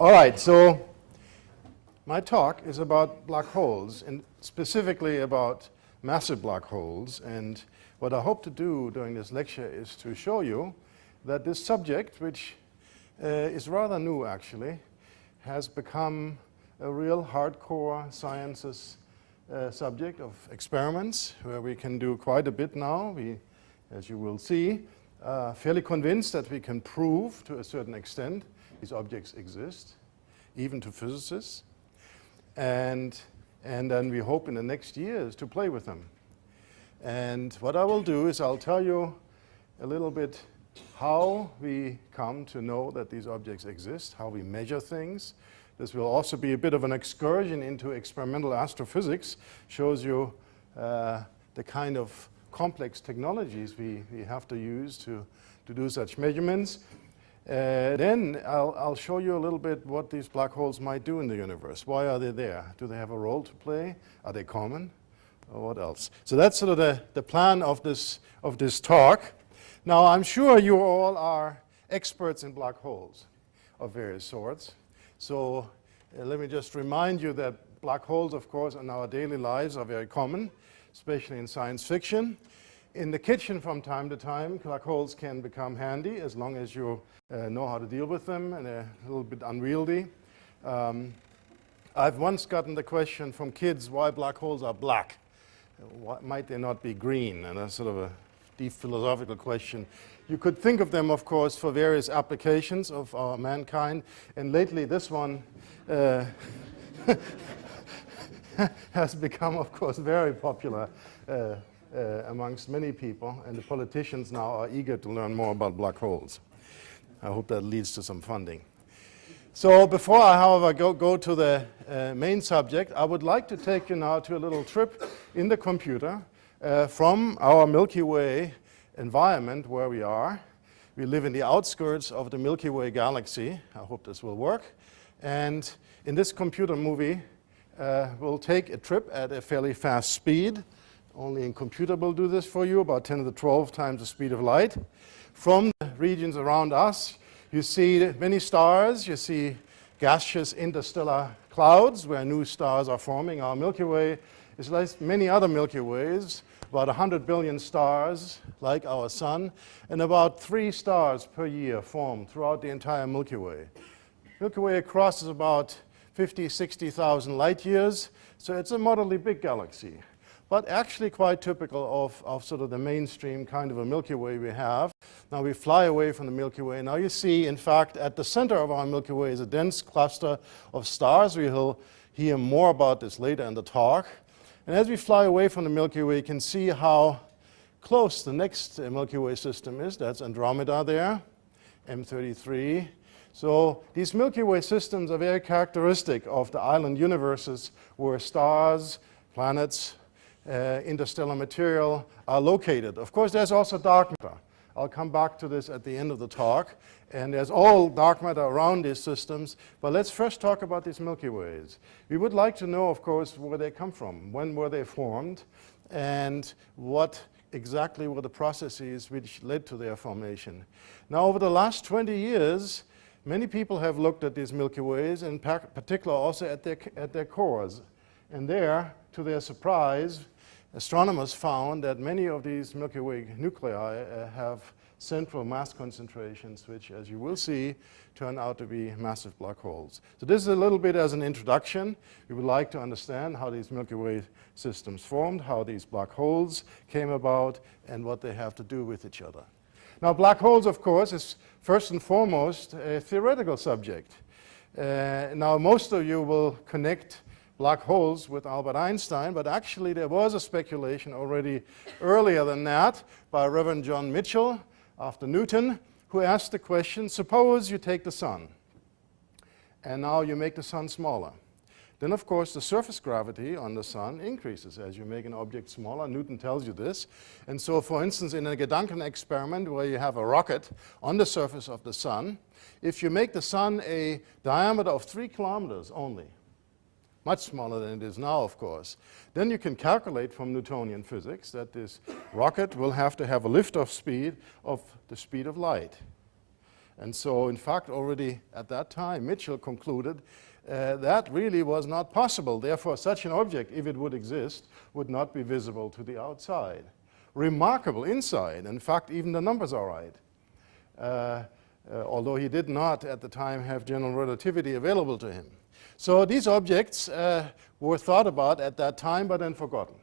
All right, so my talk is about black holes, and specifically about massive black holes. And what I hope to do during this lecture is to show you that this subject, which is rather new actually, has become a real hardcore sciences subject of experiments where we can do quite a bit now. We, as you will see, fairly convinced that we can prove to a certain extent these objects exist, even to physicists. And then we hope in the next years to play with them. And what I will do is I'll tell you a little bit how we come to know that these objects exist, how we measure things. This will also be a bit of an excursion into experimental astrophysics, shows you the kind of complex technologies we have to use to do such measurements. Then I'll show you a little bit what these black holes might do in the universe. Why are they there? Do they have a role to play? Are they common? Or what else? So that's sort of the plan of this talk. Now, I'm sure you all are experts in black holes of various sorts. So let me just remind you that black holes, of course, in our daily lives are very common, especially in science fiction. In the kitchen from time to time, black holes can become handy as long as you know how to deal with them, and they're a little bit unwieldy. I've once gotten the question from kids why black holes are black. Why might they not be green? And that's sort of a deep philosophical question. You could think of them, of course, for various applications of our mankind. And lately, this one has become, of course, very popular amongst many people. And the politicians now are eager to learn more about black holes. I hope that leads to some funding. So before I, however, go to the main subject, I would like to take you now to a little trip in the computer from our Milky Way environment where we are. We live in the outskirts of the Milky Way galaxy. I hope this will work. And in this computer movie, we'll take a trip at a fairly fast speed. Only in computer will do this for you, about 10 to the 12 times the speed of light. From the regions around us, you see many stars. You see gaseous interstellar clouds where new stars are forming. Our Milky Way is like many other Milky Ways, about 100 billion stars like our sun, and about 3 stars per year form throughout the entire Milky Way. Milky Way across is about 50, 60,000 light years, so it's a moderately big galaxy, but actually quite typical of sort of the mainstream kind of a Milky Way we have. Now we fly away from the Milky Way. Now you see, in fact, at the center of our Milky Way is a dense cluster of stars. We'll hear more about this later in the talk. And as we fly away from the Milky Way, you can see how close the next Milky Way system is. That's Andromeda there, M33. So these Milky Way systems are very characteristic of the island universes where stars, planets, interstellar material are located. Of course, there's also dark matter. I'll come back to this at the end of the talk. And there's all dark matter around these systems. But let's first talk about these Milky Ways. We would like to know, of course, where they come from. When were they formed? And what exactly were the processes which led to their formation? Now, over the last 20 years, many people have looked at these Milky Ways, in particular also at their cores. And there, to their surprise, astronomers found that many of these Milky Way nuclei have central mass concentrations, which, as you will see, turn out to be massive black holes. So this is a little bit as an introduction. We would like to understand how these Milky Way systems formed, how these black holes came about, and what they have to do with each other. Now, black holes, of course, is first and foremost a theoretical subject. Now, most of you will connect black holes with Albert Einstein, but actually there was a speculation already earlier than that by Reverend John Mitchell after Newton, who asked the question, suppose you take the sun, and now you make the sun smaller. Then, of course, the surface gravity on the sun increases as you make an object smaller. Newton tells you this. And so, for instance, in a Gedanken experiment where you have a rocket on the surface of the sun, if you make the sun a diameter of 3 kilometers only, much smaller than it is now, of course, then you can calculate from Newtonian physics that this rocket will have to have a liftoff speed of the speed of light. And so, in fact, already at that time, Mitchell concluded that really was not possible. Therefore, such an object, if it would exist, would not be visible to the outside. Remarkable insight. In fact, even the numbers are right. Although he did not, at the time, have general relativity available to him. So these objects were thought about at that time, but then forgotten.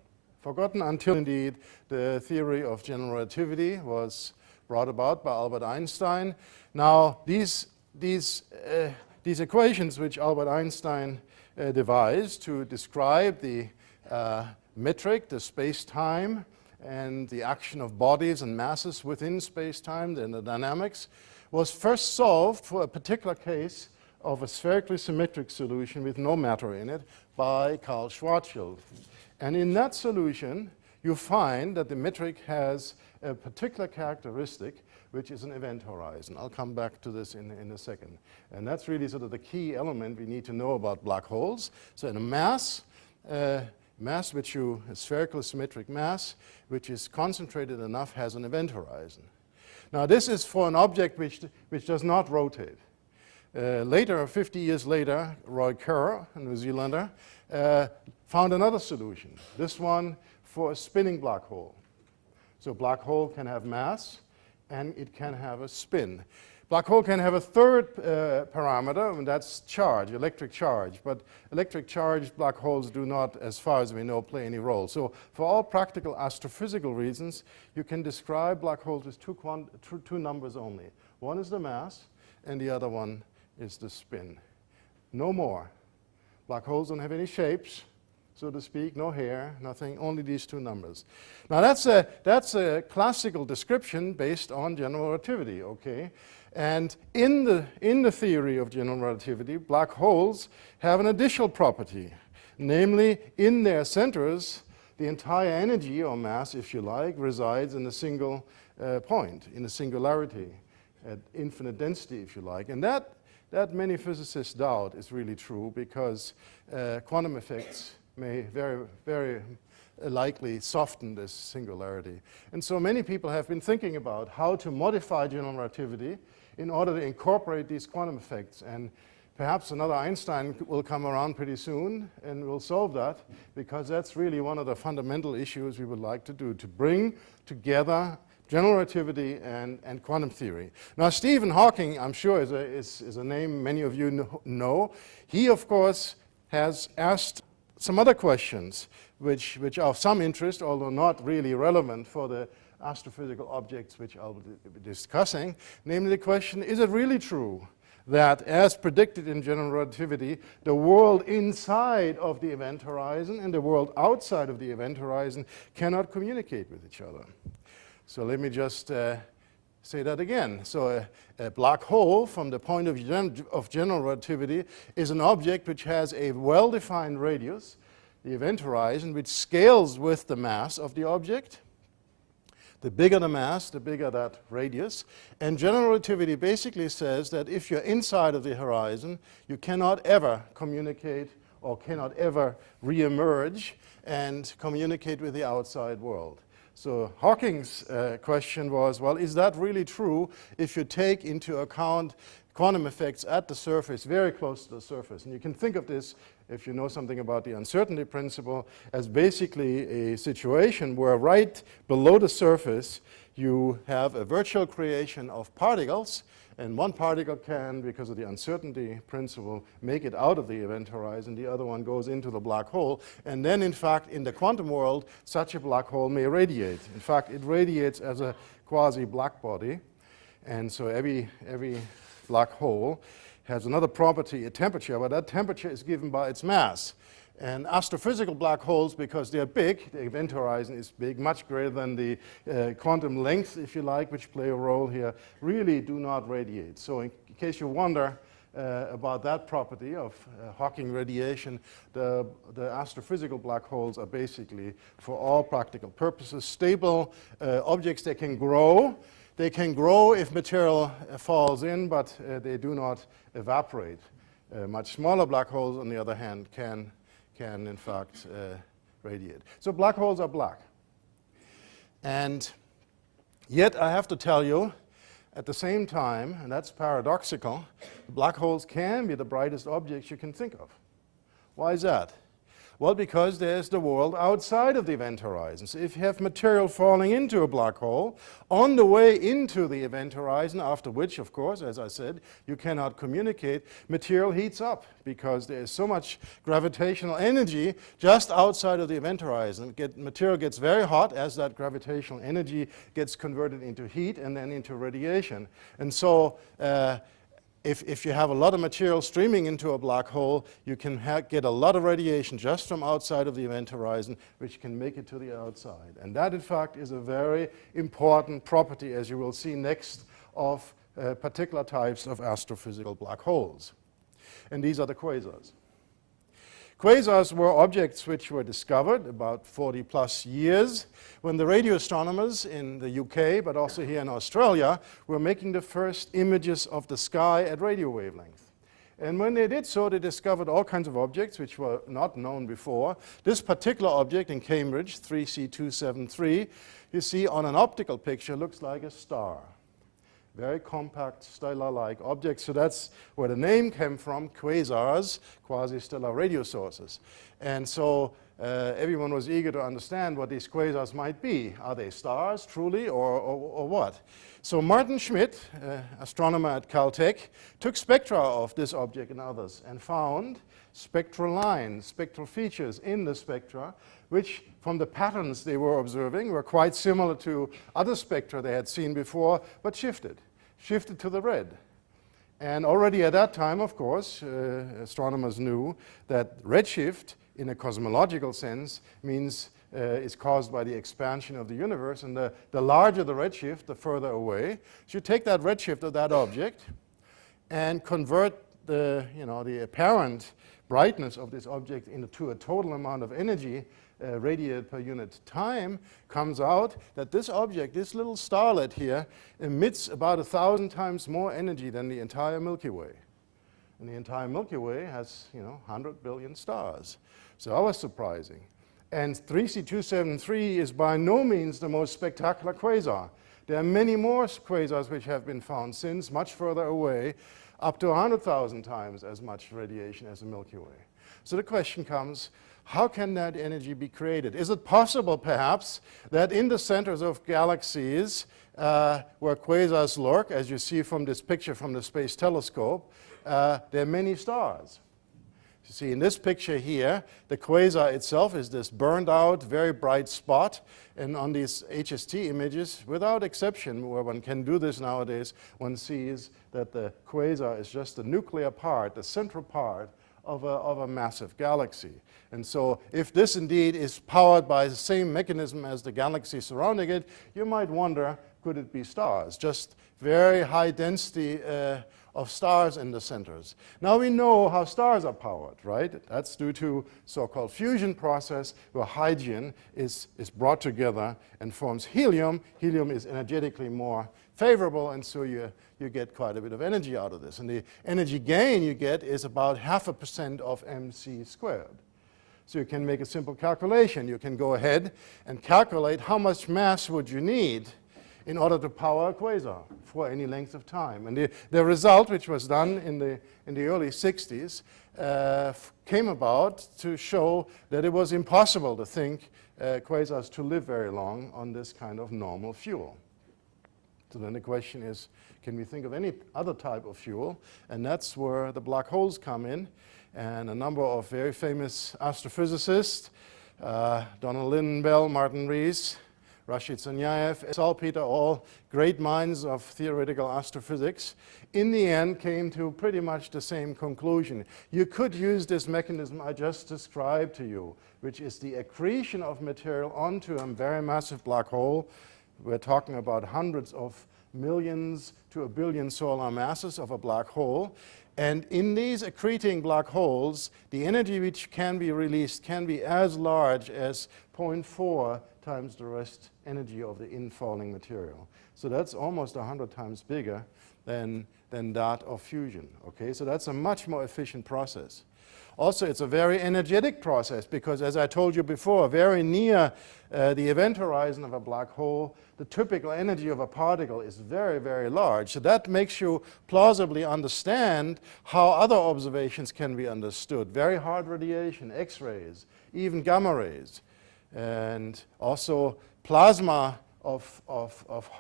Forgotten until, indeed, the theory of general relativity was brought about by Albert Einstein. Now, these equations which Albert Einstein devised to describe the metric, the space-time, and the action of bodies and masses within space-time, and the dynamics, was first solved for a particular case of a spherically symmetric solution with no matter in it by Karl Schwarzschild. And in that solution, you find that the metric has a particular characteristic, which is an event horizon. I'll come back to this in a second. And that's really sort of the key element we need to know about black holes. So in a mass which a spherical symmetric mass, which is concentrated enough, has an event horizon. Now this is for an object which does not rotate. Later, 50 years later, Roy Kerr, a New Zealander, found another solution. This one for a spinning black hole. So black hole can have mass, and it can have a spin. Black hole can have a third parameter, and that's charge, electric charge. But electric charged black holes do not, as far as we know, play any role. So for all practical astrophysical reasons, you can describe black holes with two numbers only. One is the mass, and the other one is the spin. No more. Black holes don't have any shapes, so to speak, no hair, nothing, only these two numbers. Now that's a classical description based on general relativity, okay? And in the theory of general relativity, black holes have an additional property. Namely, in their centers, the entire energy or mass, if you like, resides in a single point, in a singularity, at infinite density, if you like. And that many physicists doubt is really true, because quantum effects may very likely soften this singularity. And so many people have been thinking about how to modify general relativity in order to incorporate these quantum effects. And perhaps another Einstein will come around pretty soon and will solve that, because that's really one of the fundamental issues we would like to do, to bring together general relativity and quantum theory. Now, Stephen Hawking, I'm sure, is a name many of you know. He, of course, has asked some other questions which are of some interest, although not really relevant for the astrophysical objects which I'll be discussing. Namely the question, is it really true that, as predicted in general relativity, the world inside of the event horizon and the world outside of the event horizon cannot communicate with each other? So let me just say that again. So a black hole, from the point of general relativity, is an object which has a well-defined radius, the event horizon, which scales with the mass of the object. The bigger the mass, the bigger that radius. And general relativity basically says that if you're inside of the horizon, you cannot ever communicate or cannot ever re-emerge and communicate with the outside world. So Hawking's question was, well, is that really true if you take into account quantum effects at the surface, very close to the surface? And you can think of this, if you know something about the uncertainty principle, as basically a situation where right below the surface you have a virtual creation of particles, and one particle can, because of the uncertainty principle, make it out of the event horizon. The other one goes into the black hole. And then, in fact, in the quantum world, such a black hole may radiate. In fact, it radiates as a quasi-black body. And so every black hole has another property, a temperature, but that temperature is given by its mass. And astrophysical black holes, because they're big, the event horizon is big, much greater than the quantum length, if you like, which play a role here, really do not radiate. So in case you wonder about that property of Hawking radiation, the astrophysical black holes are basically, for all practical purposes, stable objects. They can grow. They can grow if material falls in, but they do not evaporate. Much smaller black holes, on the other hand, can in fact radiate. So black holes are black. And yet I have to tell you, at the same time, and that's paradoxical, black holes can be the brightest objects you can think of. Why is that? Well, because there's the world outside of the event horizon. So if you have material falling into a black hole, on the way into the event horizon, after which, of course, as I said, you cannot communicate, material heats up because there is so much gravitational energy just outside of the event horizon. Material gets very hot as that gravitational energy gets converted into heat and then into radiation. And so if you have a lot of material streaming into a black hole, you can get a lot of radiation just from outside of the event horizon, which can make it to the outside. And that, in fact, is a very important property, as you will see next, of particular types of astrophysical black holes. And these are the quasars. Quasars were objects which were discovered about 40 plus years when the radio astronomers in the UK, but also here in Australia, were making the first images of the sky at radio wavelength. And when they did so, they discovered all kinds of objects which were not known before. This particular object in Cambridge, 3C273, you see on an optical picture, looks like a star. Very compact, stellar-like objects. So that's where the name came from, quasars, quasi-stellar radio sources. And so everyone was eager to understand what these quasars might be. Are they stars, truly, or what? So Martin Schmidt, astronomer at Caltech, took spectra of this object and others and found spectral lines, spectral features in the spectra, which from the patterns they were observing were quite similar to other spectra they had seen before, but shifted to the red. And already at that time, of course, astronomers knew that redshift, in a cosmological sense, means is caused by the expansion of the universe, and the larger the redshift, the further away. So you take that redshift of that object and convert the apparent brightness of this object into a total amount of energy radiated per unit time. Comes out that this object, this little starlet here, emits about 1,000 times more energy than the entire Milky Way. And the entire Milky Way has 100 billion stars. So that was surprising. And 3C273 is by no means the most spectacular quasar. There are many more quasars which have been found since, much further away, up to 100,000 times as much radiation as the Milky Way. So the question comes, how can that energy be created? Is it possible, perhaps, that in the centers of galaxies, where quasars lurk, as you see from this picture from the Space Telescope, there are many stars? You see, in this picture here, the quasar itself is this burned out, very bright spot. And on these HST images, without exception, where one can do this nowadays, one sees that the quasar is just the nuclear part, the central part of a massive galaxy. And so if this indeed is powered by the same mechanism as the galaxy surrounding it, you might wonder, could it be stars? Just very high density of stars in the centers. Now we know how stars are powered, right? That's due to so-called fusion process, where hydrogen is brought together and forms helium. Helium is energetically more favorable, and so you get quite a bit of energy out of this. And the energy gain you get is about 0.5% of mc squared. So you can make a simple calculation. You can go ahead and calculate how much mass would you need in order to power a quasar for any length of time. And the result, which was done in the early 60s, came about to show that it was impossible to think quasars to live very long on this kind of normal fuel. So then the question is, can we think of any other type of fuel? And that's where the black holes come in. And a number of very famous astrophysicists, Donald Lindenbell, Martin Rees, Rashid Sanyaev, Salpeter, all great minds of theoretical astrophysics, in the end came to pretty much the same conclusion. You could use this mechanism I just described to you, which is the accretion of material onto a very massive black hole. We're talking about hundreds of millions to a billion solar masses of a black hole. And in these accreting black holes, the energy which can be released can be as large as 0.4 times the rest energy of the infalling material. So that's almost 100 times bigger than that of fusion. Okay, so that's a much more efficient process. Also, it's a very energetic process because, as I told you before, very near the event horizon of a black hole, the typical energy of a particle is very, very large. So that makes you plausibly understand how other observations can be understood. Very hard radiation, X-rays, even gamma rays, and also plasma of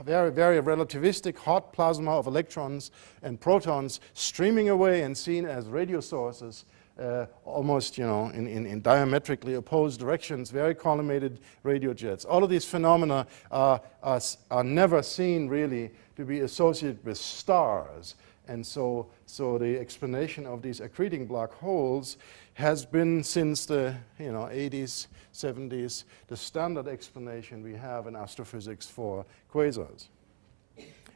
very, very relativistic hot plasma of electrons and protons streaming away and seen as radio sources, almost, in diametrically opposed directions, very collimated radio jets. All of these phenomena are never seen really to be associated with stars. And so the explanation of these accreting black holes has been since the 80s, 70s, the standard explanation we have in astrophysics for quasars.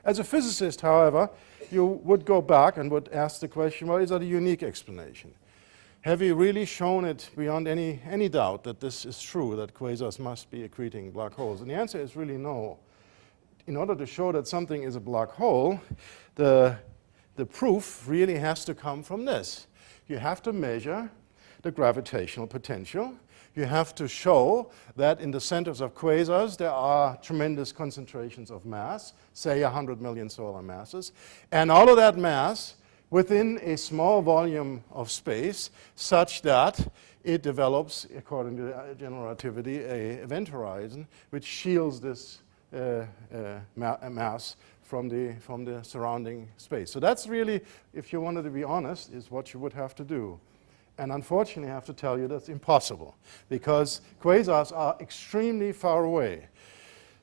As a physicist, however, you would go back and would ask the question, well, is that a unique explanation? Have we really shown it beyond any doubt that this is true, that quasars must be accreting black holes? And the answer is really no. In order to show that something is a black hole, the proof really has to come from this. You have to measure the gravitational potential. You have to show that in the centers of quasars there are tremendous concentrations of mass, say 100 million solar masses, and all of that mass within a small volume of space such that it develops, according to general relativity, an event horizon which shields this mass from the surrounding space. So that's really, if you wanted to be honest, is what you would have to do. And unfortunately, I have to tell you that's impossible because quasars are extremely far away.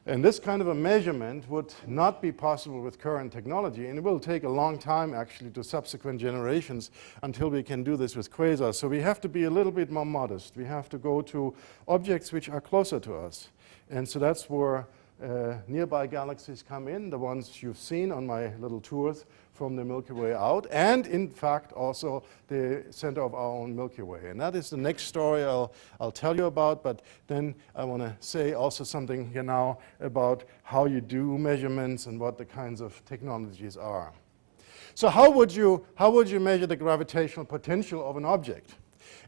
And this kind of a measurement would not be possible with current technology, and it will take a long time actually to subsequent generations until we can do this with quasars. So we have to be a little bit more modest. We have to go to objects which are closer to us. And so that's where nearby galaxies come in, the ones you've seen on my little tours from the Milky Way out, and in fact also the center of our own Milky Way. And that is the next story I'll tell you about, but then I want to say also something here now about how you do measurements and what the kinds of technologies are. So how would you measure the gravitational potential of an object?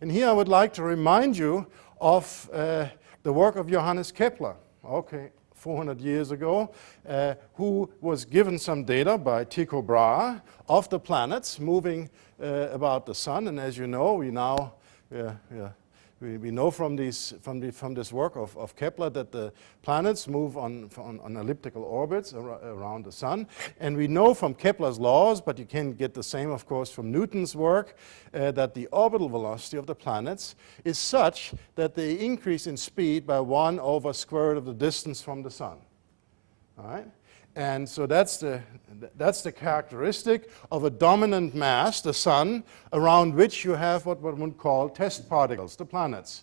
And here I would like to remind you of the work of Johannes Kepler. Okay. 400 years ago, who was given some data by Tycho Brahe of the planets moving about the sun. And as you know, we know from this work of Kepler that the planets move on elliptical orbits around the sun. And we know from Kepler's laws, but you can get the same, of course, from Newton's work, that the orbital velocity of the planets is such that they increase in speed by 1 over square root of the distance from the sun. All right? And so that's the characteristic of a dominant mass, the sun, around which you have what one would call test particles, the planets.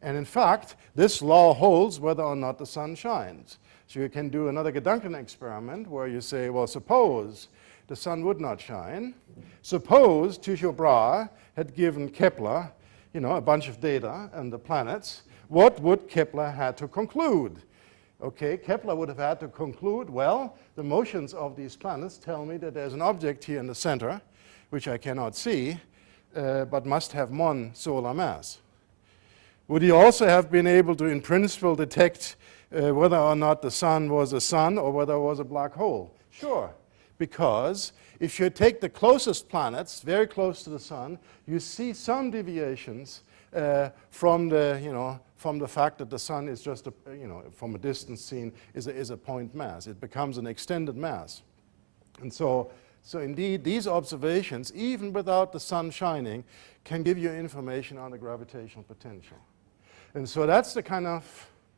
And in fact, this law holds whether or not the sun shines. So you can do another Gedanken experiment where you say, well, suppose the sun would not shine. Suppose Tycho Brahe had given Kepler, a bunch of data on the planets. What would Kepler have to conclude? Okay, Kepler would have had to conclude, well, the motions of these planets tell me that there's an object here in the center, which I cannot see, but must have one solar mass. Would he also have been able to, in principle, detect whether or not the sun was a sun or whether it was a black hole? Sure, because if you take the closest planets, very close to the sun, you see some deviations from the fact that the sun is just, from a distance seen, is a point mass. It becomes an extended mass. And so indeed, these observations, even without the sun shining, can give you information on the gravitational potential. And so that's the kind of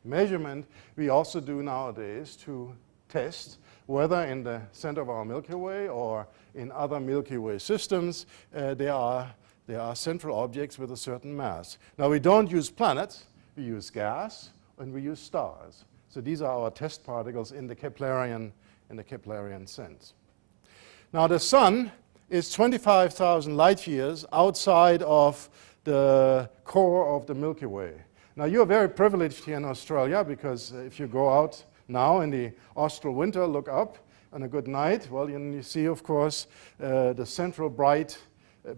measurement we also do nowadays to test whether in the center of our Milky Way or in other Milky Way systems there are central objects with a certain mass. Now, we don't use planets. We use gas, and we use stars. So these are our test particles in the Keplerian sense. Now, the sun is 25,000 light years outside of the core of the Milky Way. Now, you're very privileged here in Australia because if you go out now in the austral winter, look up on a good night, well, you see, of course, the central bright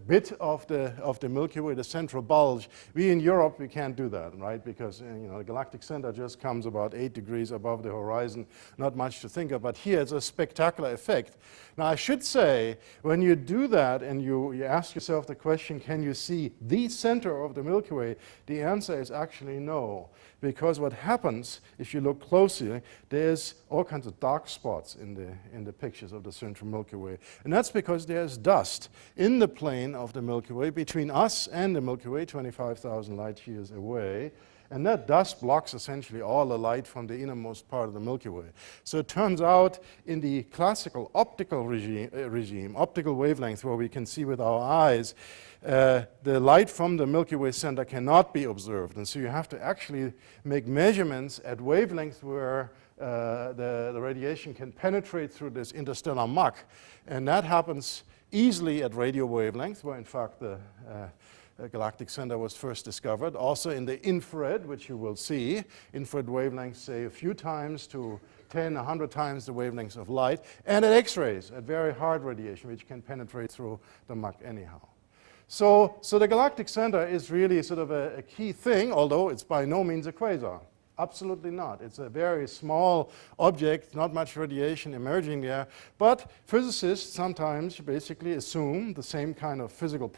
bit of the Milky Way, the central bulge. We in Europe, we can't do that, right? Because the galactic center just comes about 8 degrees above the horizon, not much to think of. But here it's a spectacular effect. Now I should say, when you do that and you ask yourself the question, can you see the center of the Milky Way? The answer is actually no. Because what happens, if you look closely, there's all kinds of dark spots in the pictures of the central Milky Way. And that's because there's dust in the plane of the Milky Way between us and the Milky Way, 25,000 light years away. And that dust blocks essentially all the light from the innermost part of the Milky Way. So it turns out in the classical optical regime, optical wavelength, where we can see with our eyes, the light from the Milky Way center cannot be observed. And so you have to actually make measurements at wavelengths where the radiation can penetrate through this interstellar muck. And that happens easily at radio wavelengths, where in fact the Galactic Center was first discovered. Also in the infrared, which you will see, infrared wavelengths say a few times to 10, 100 times the wavelengths of light, and at X-rays, at very hard radiation, which can penetrate through the muck anyhow. So the Galactic Center is really sort of a key thing, although it's by no means a quasar. Absolutely not. It's a very small object, not much radiation emerging there. But physicists sometimes basically assume the same kind of physical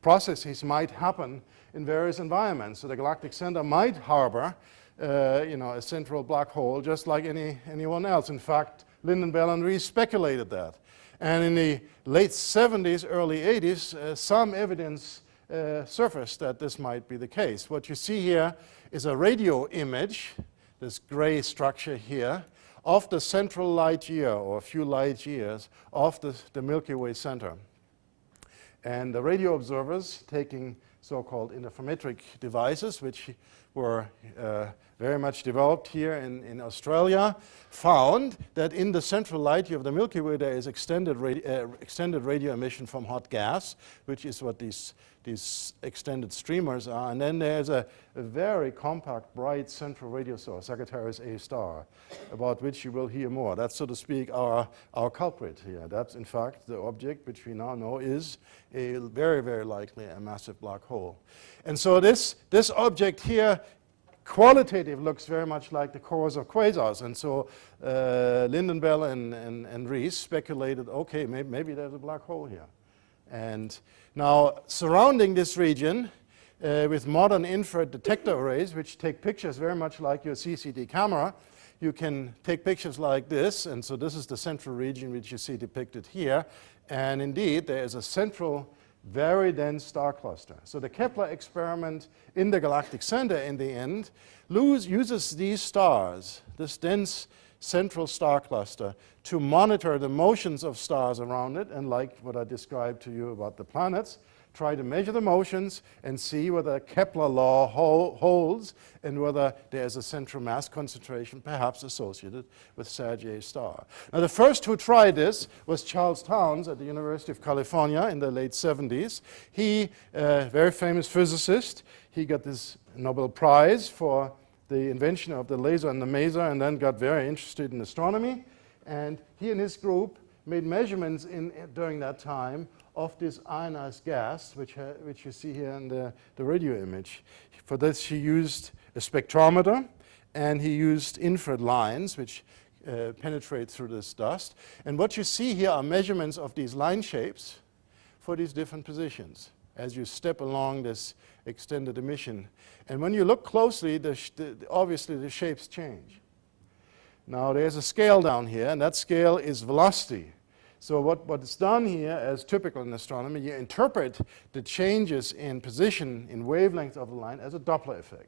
processes might happen in various environments. So the Galactic Center might harbor a central black hole just like anyone else. In fact, Lyndon Bell and Rees speculated that. And in the late 70s, early 80s, some evidence surfaced that this might be the case. What you see here is a radio image, this gray structure here, of the central light year, or a few light years, of the Milky Way center. And the radio observers, taking so-called interferometric devices, which were very much developed here in Australia, found that in the central light year of the Milky Way there is extended radio emission from hot gas, which is what these extended streamers are. And then there's a very compact, bright central radio source, Sagittarius A star, about which you will hear more. That's, so to speak, our culprit here. That's, in fact, the object which we now know is very, very likely a massive black hole. And so this object here, qualitative, looks very much like the cores of quasars. And so Lyndon Bell and Rees speculated, okay, maybe there's a black hole here. And now, surrounding this region with modern infrared detector arrays, which take pictures very much like your CCD camera, you can take pictures like this. And so this is the central region which you see depicted here. And indeed, there is a central, very dense star cluster. So the Kepler experiment in the Galactic Center, in the end, uses these stars, this dense central star cluster, to monitor the motions of stars around it, and like what I described to you about the planets, try to measure the motions and see whether Kepler law holds and whether there's a central mass concentration perhaps associated with Sag A star. Now the first who tried this was Charles Townes at the University of California in the late 70s. He, very famous physicist, he got this Nobel Prize for the invention of the laser and the maser, and then got very interested in astronomy. And he and his group made measurements during that time of this ionized gas, which you see here in the radio image. For this, he used a spectrometer, and he used infrared lines, which penetrate through this dust. And what you see here are measurements of these line shapes for these different positions as you step along this extended emission. And when you look closely, obviously the shapes change. Now there's a scale down here, and that scale is velocity. So what is done here, as typical in astronomy, you interpret the changes in position, in wavelength of the line, as a Doppler effect.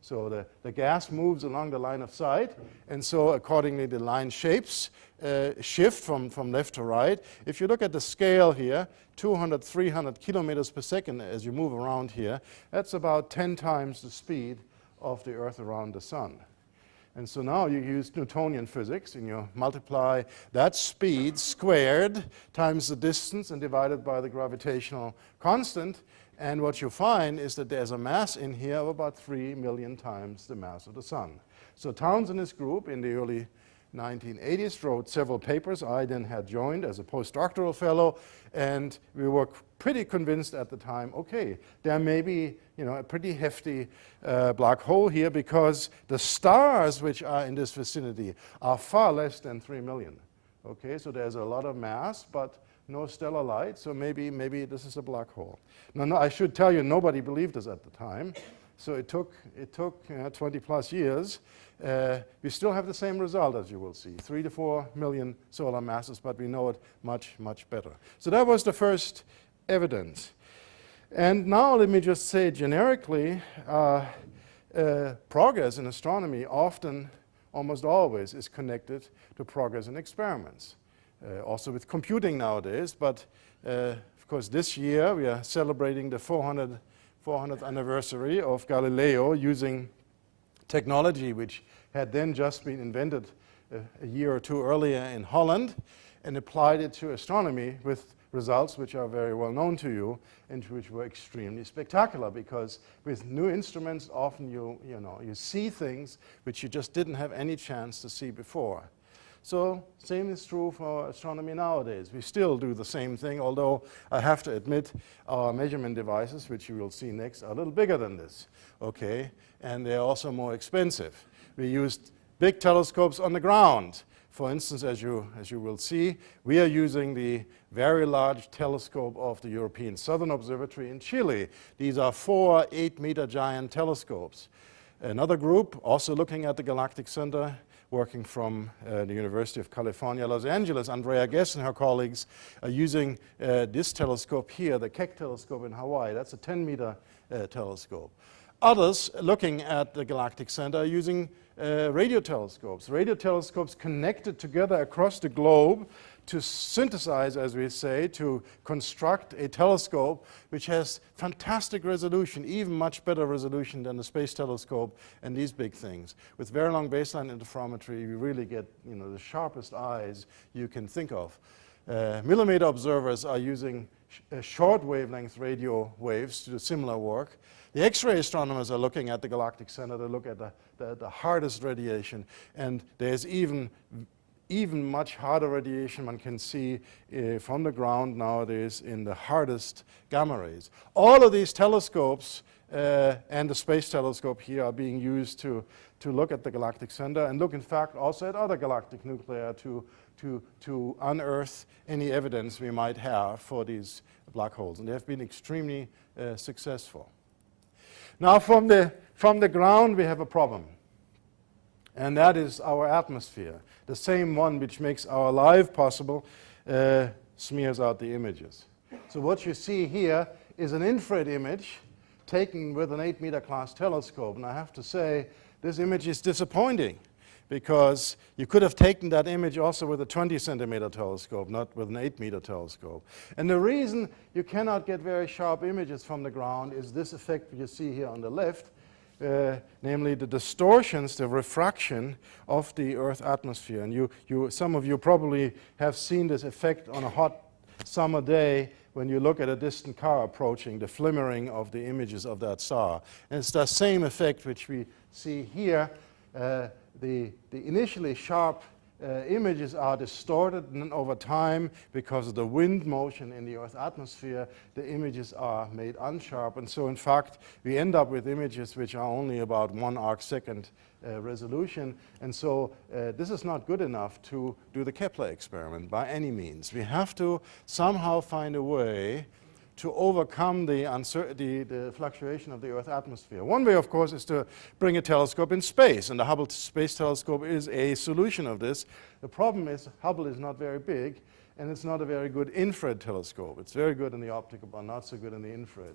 So the gas moves along the line of sight, and so accordingly the line shapes shift from left to right. If you look at the scale here, 200, 300 kilometers per second as you move around here, that's about 10 times the speed of the Earth around the Sun. And so now you use Newtonian physics, and you multiply that speed squared times the distance and divided by the gravitational constant. And what you find is that there's a mass in here of about 3 million times the mass of the Sun. So Townes and his group in the early 1980s, wrote several papers. I then had joined as a postdoctoral fellow, and we were pretty convinced at the time, okay, there may be a pretty hefty black hole here, because the stars which are in this vicinity are far less than 3 million. Okay, so there's a lot of mass, but no stellar light, so maybe this is a black hole. No, I should tell you, nobody believed us at the time. So it took 20 plus years. We still have the same result, as you will see, 3 to 4 million solar masses, but we know it much, much better. So that was the first evidence. And now let me just say generically, progress in astronomy often, almost always, is connected to progress in experiments. Also with computing nowadays, but of course this year we are celebrating the 400th anniversary of Galileo using technology which had then just been invented a year or two earlier in Holland, and applied it to astronomy with results which are very well known to you and which were extremely spectacular, because with new instruments often you see things which you just didn't have any chance to see before. So same is true for astronomy nowadays. We still do the same thing, although I have to admit our measurement devices, which you will see next, are a little bigger than this, okay? And they're also more expensive. We used big telescopes on the ground. For instance, as you will see, we are using the very large telescope of the European Southern Observatory in Chile. These are 4 8-meter giant telescopes. Another group, also looking at the Galactic Center, working from the University of California, Los Angeles, Andrea Guess and her colleagues are using this telescope here, the Keck telescope in Hawaii. That's a 10-meter telescope. Others, looking at the Galactic Center, are using radio telescopes. Radio telescopes connected together across the globe to synthesize, as we say, to construct a telescope which has fantastic resolution, even much better resolution than the Space Telescope and these big things. With very long baseline interferometry, you really get the sharpest eyes you can think of. Millimeter observers are using short wavelength radio waves to do similar work. The X-ray astronomers are looking at the Galactic Center to look at the hardest radiation, and there's even much harder radiation one can see from the ground nowadays in the hardest gamma rays. All of these telescopes and the Space Telescope here are being used to look at the Galactic Center and look, in fact, also at other galactic nuclei to unearth any evidence we might have for these black holes. And they have been extremely successful. Now, from the ground, we have a problem. And that is our atmosphere. The same one which makes our life possible smears out the images. So what you see here is an infrared image taken with an 8-meter class telescope. And I have to say, this image is disappointing, because you could have taken that image also with a 20-centimeter telescope, not with an 8-meter telescope. And the reason you cannot get very sharp images from the ground is this effect you see here on the left, namely the distortions, the refraction of the Earth atmosphere. And some of you probably have seen this effect on a hot summer day when you look at a distant car approaching, the flimmering of the images of that star. And it's the same effect which we see here. The initially sharp images are distorted, and then over time, because of the wind motion in the Earth's atmosphere, the images are made unsharp. And so, in fact, we end up with images which are only about 1 arcsecond resolution. And so this is not good enough to do the Kepler experiment by any means. We have to somehow find a way to overcome the fluctuation of the Earth's atmosphere. One way, of course, is to bring a telescope in space, and the Hubble Space Telescope is a solution of this. The problem is Hubble is not very big, and it's not a very good infrared telescope. It's very good in the optical, but not so good in the infrared.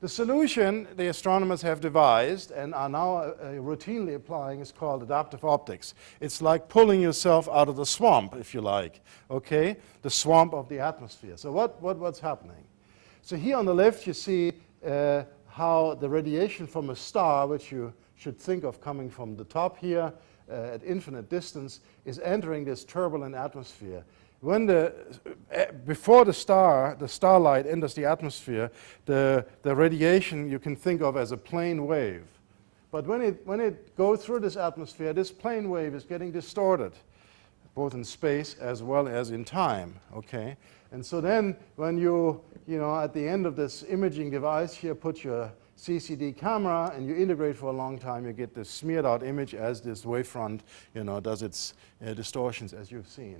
The solution the astronomers have devised and are now routinely applying is called adaptive optics. It's like pulling yourself out of the swamp, if you like, okay? The swamp of the atmosphere. So what's happening? So here on the left you see how the radiation from a star, which you should think of coming from the top here at infinite distance, is entering this turbulent atmosphere. When before the starlight enters the atmosphere, the radiation you can think of as a plane wave. But when it goes through this atmosphere, this plane wave is getting distorted. both in space as well as in time, okay? And so then when you at the end of this imaging device here, put your CCD camera and you integrate for a long time, you get this smeared out image as this wavefront, does its distortions as you've seen.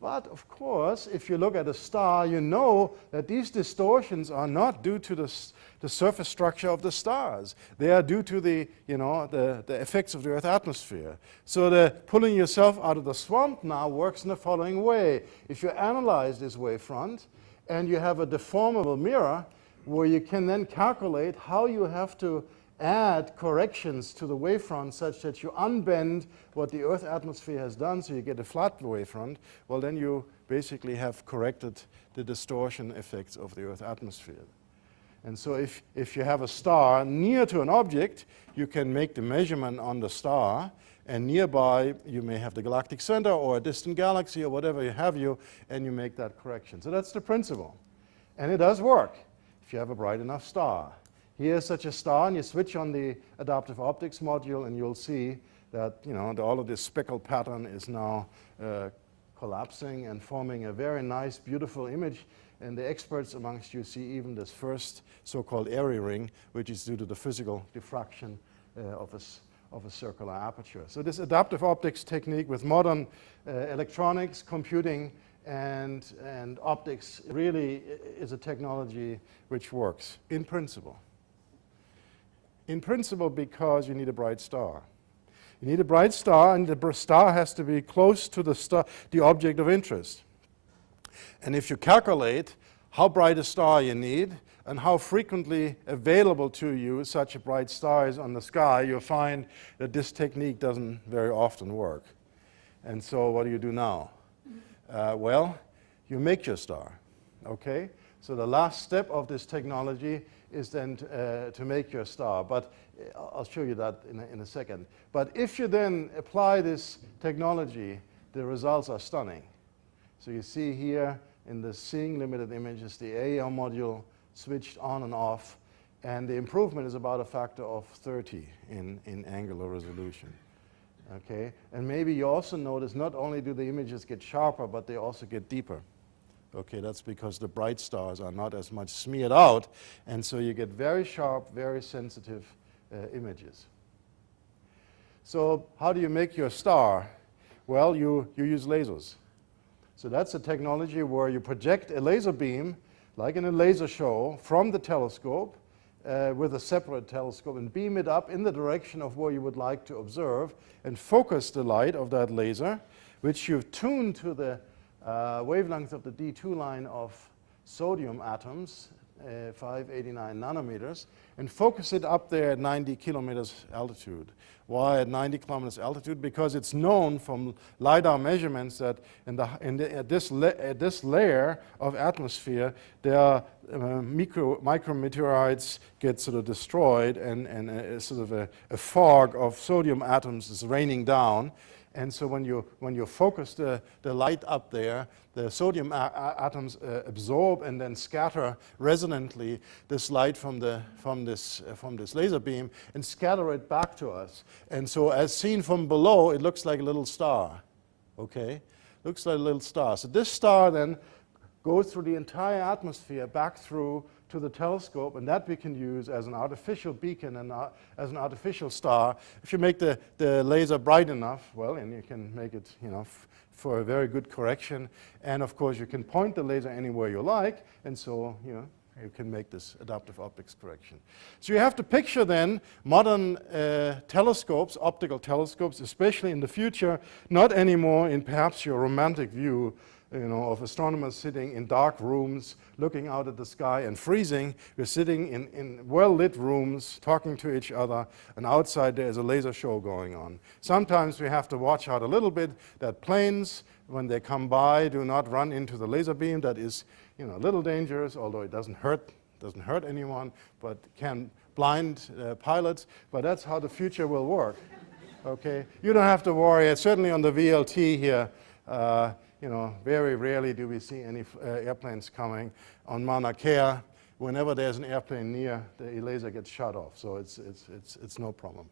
But of course, if you look at a star, you know that these distortions are not due to the surface structure of the stars. They are due to the effects of the Earth's atmosphere. So the pulling yourself out of the swamp now works in the following way. If you analyze this wavefront and you have a deformable mirror where you can then calculate how you have to add corrections to the wavefront such that you unbend what the Earth atmosphere has done so you get a flat wavefront, well then you basically have corrected the distortion effects of the Earth atmosphere. And so if you have a star near to an object, you can make the measurement on the star, and nearby you may have the Galactic Center or a distant galaxy or whatever you have and you make that correction. So that's the principle. And it does work if you have a bright enough star. Here's such a star, and you switch on the adaptive optics module, and you'll see that all of this speckled pattern is now collapsing and forming a very nice, beautiful image. And the experts amongst you see even this first so-called airy ring, which is due to the physical diffraction of a circular aperture. So this adaptive optics technique with modern electronics, computing, and optics really is a technology which works in principle. In principle, because you need a bright star. You need a bright star, and the star has to be close to the object of interest. And if you calculate how bright a star you need and how frequently available to you such a bright star is on the sky, you'll find that this technique doesn't very often work. And so what do you do now? Well, you make your star, okay? So the last step of this technology is then to make your star. But I'll show you that in a second. But if you then apply this technology, the results are stunning. So you see here in the seeing limited images, the AEL module switched on and off, and the improvement is about a factor of 30 in angular resolution. Okay? And maybe you also notice not only do the images get sharper, but they also get deeper. Okay, that's because the bright stars are not as much smeared out, and so you get very sharp, very sensitive images. So how do you make your star? Well, you use lasers. So that's a technology where you project a laser beam, like in a laser show, from the telescope with a separate telescope and beam it up in the direction of where you would like to observe and focus the light of that laser, which you've tuned to the wavelength of the D2 line of sodium atoms, 589 nanometers, and focus it up there at 90 kilometers altitude. Why at 90 kilometers altitude? Because it's known from LiDAR measurements that at this layer of atmosphere, there are micrometeorites get sort of destroyed, and sort of a fog of sodium atoms is raining down. And so when you focus the light up there, the sodium atoms absorb and then scatter resonantly this light from this laser beam and scatter it back to us. And so as seen from below, it looks like a little star. Okay? Looks like a little star. So this star then goes through the entire atmosphere back through to the telescope, and that we can use as an artificial beacon and as an artificial star. If you make the laser bright enough, well, and you can make it, for a very good correction, and of course you can point the laser anywhere you like, and so, you can make this adaptive optics correction. So you have to picture then modern telescopes, optical telescopes, especially in the future, not anymore in perhaps your romantic view of astronomers sitting in dark rooms, looking out at the sky and freezing. We're sitting in well-lit rooms, talking to each other, and outside there is a laser show going on. Sometimes we have to watch out a little bit that planes, when they come by, do not run into the laser beam. That is, a little dangerous, although it doesn't hurt anyone, but can blind pilots. But that's how the future will work. Okay, you don't have to worry. Certainly on the VLT here. Very rarely do we see any airplanes coming. On Mauna Kea, whenever there's an airplane near, the laser gets shut off, so it's no problem.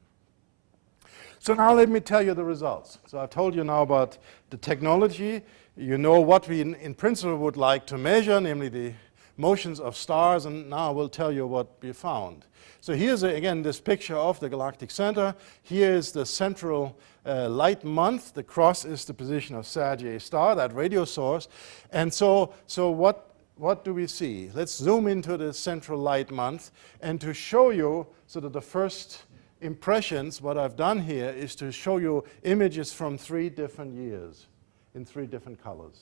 So now let me tell you the results. So I've told you now about the technology. You know what we in principle would like to measure, namely the motions of stars, and now I will tell you what we found. So here's again this picture of the Galactic Center. Here is the central light month. The cross is the position of Sagittarius star, that radio source. And so what do we see? Let's zoom into the central light month, and to show you sort of the first impressions, what I've done here is to show you images from 3 different years in 3 different colors.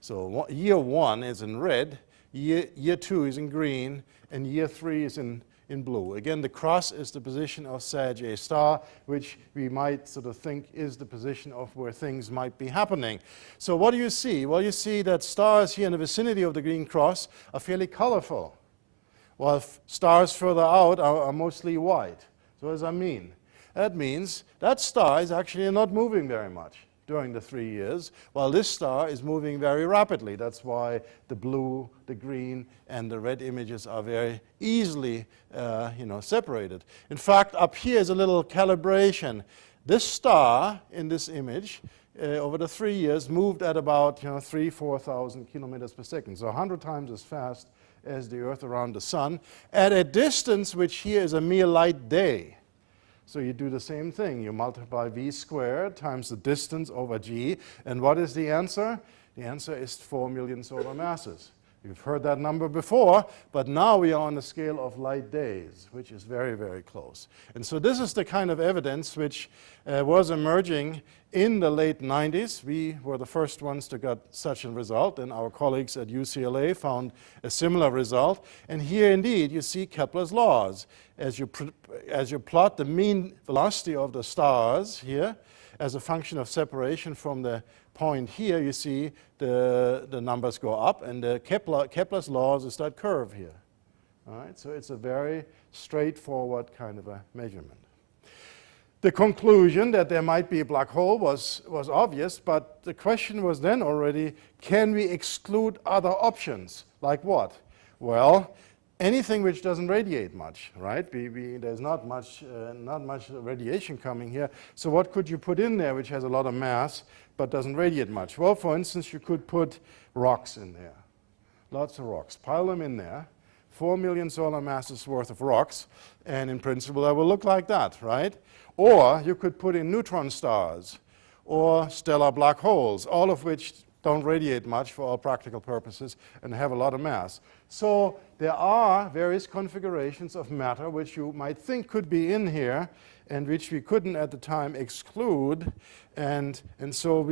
So year 1 is in red, year 2 is in green, and year 3 is in blue. Again, the cross is the position of Sagittarius star, which we might sort of think is the position of where things might be happening. So what do you see? Well, you see that stars here in the vicinity of the green cross are fairly colorful, while stars further out are mostly white. So what does that mean? That means that star is actually not moving very much during the 3 years, while this star is moving very rapidly. That's why the blue, the green, and the red images are very easily separated. In fact, up here is a little calibration. This star in this image over the 3 years moved at about 3,000–4,000 kilometers per second, so 100 times as fast as the Earth around the Sun, at a distance which here is a mere light day. So you do the same thing. You multiply v squared times the distance over g. And what is the answer? The answer is 4 million solar masses. You've heard that number before, but now we are on the scale of light days, which is very, very close. And so this is the kind of evidence which was emerging in the late 90s. We were the first ones to get such a result, and our colleagues at UCLA found a similar result. And here, indeed, you see Kepler's laws. As you plot the mean velocity of the stars here as a function of separation from the point here, you see the numbers go up, and Kepler's laws is that curve here. All right, so it's a very straightforward kind of a measurement. The conclusion that there might be a black hole was obvious, but the question was then already, can we exclude other options? Like what? Well, anything which doesn't radiate much, right? There's not much radiation coming here. So what could you put in there which has a lot of mass but doesn't radiate much? Well, for instance, you could put rocks in there. Lots of rocks. Pile them in there. 4 million solar masses worth of rocks. And in principle, that will look like that, right? Or you could put in neutron stars or stellar black holes, all of which don't radiate much for all practical purposes and have a lot of mass. So there are various configurations of matter which you might think could be in here and which we couldn't at the time exclude. And so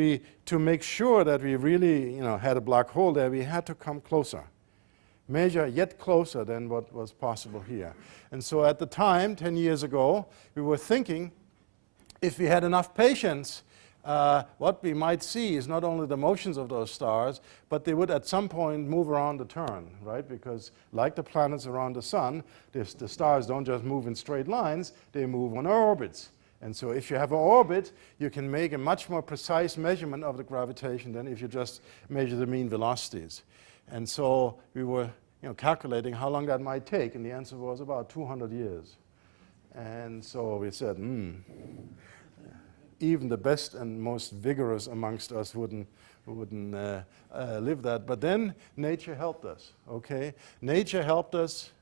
to make sure that we really had a black hole there, we had to come closer, measure yet closer than what was possible here. And so at the time, 10 years ago, we were thinking if we had enough patience, what we might see is not only the motions of those stars, but they would at some point move around the turn, right? Because like the planets around the Sun, the stars don't just move in straight lines, they move on orbits. And so if you have an orbit, you can make a much more precise measurement of the gravitation than if you just measure the mean velocities. And so we were calculating how long that might take, and the answer was about 200 years. And so we said, even the best and most vigorous amongst us wouldn't live that. But then nature helped us, okay? Nature helped us,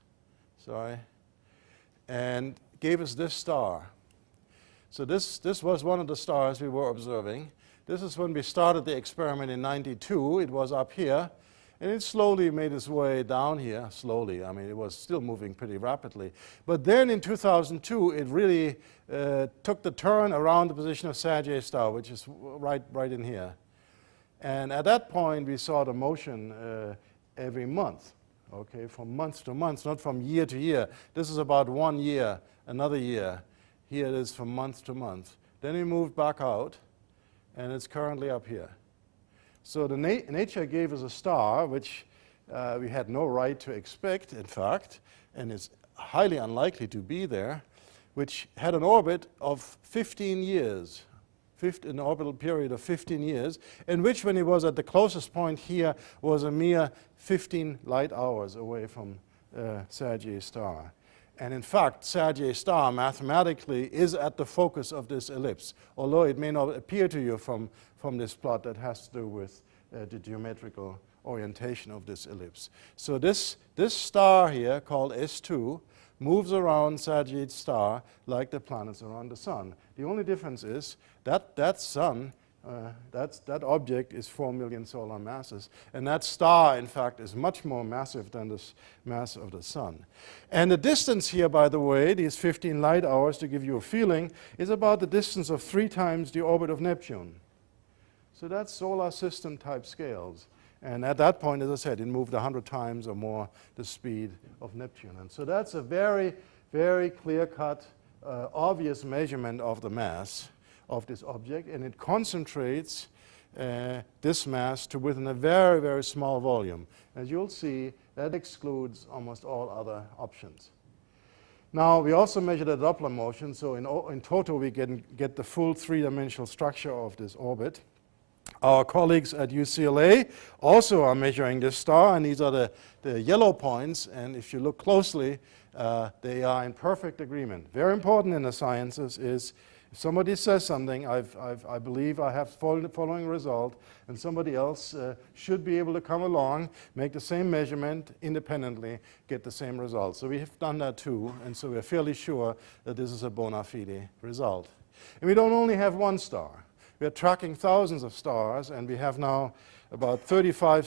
and gave us this star. So this was one of the stars we were observing. This is when we started the experiment in '92. It was up here, and it slowly made its way down here. Slowly, I mean, it was still moving pretty rapidly. But then in 2002, it really took the turn around the position of Sagittarius star, which is right in here. And at that point, we saw the motion every month, okay, from month to month, not from year to year. This is about 1 year, another year. Here it is from month to month. Then we moved back out, and it's currently up here. So the nature gave us a star, which we had no right to expect, in fact, and it's highly unlikely to be there, which had an orbit of 15 years, an orbital period of 15 years, in which, when it was at the closest point here, was a mere 15 light hours away from Sagittarius star. And in fact, Sergei star mathematically is at the focus of this ellipse, although it may not appear to you from this plot that has to do with the geometrical orientation of this ellipse. So this star here, called S2, moves around Sagittarius star like the planets around the sun. The only difference is that that sun, that object is 4 million solar masses, and that star, in fact, is much more massive than the mass of the sun. And the distance here, by the way, these 15 light hours, to give you a feeling, is about the distance of 3 times the orbit of Neptune. So that's solar system type scales. And at that point, as I said, it moved 100 times or more the speed of Neptune. And so that's a very, very clear-cut, obvious measurement of the mass of this object, and it concentrates this mass to within a very, very small volume. As you'll see, that excludes almost all other options. Now, we also measure the Doppler motion, so in total we get the full 3-dimensional structure of this orbit. Our colleagues at UCLA also are measuring this star, and these are the yellow points, and if you look closely, they are in perfect agreement. Very important in the sciences is if somebody says something, I believe I have the following result, and somebody else should be able to come along, make the same measurement independently, get the same result. So we have done that too, and so we're fairly sure that this is a bona fide result. And we don't only have one star. We are tracking thousands of stars, and we have now about 35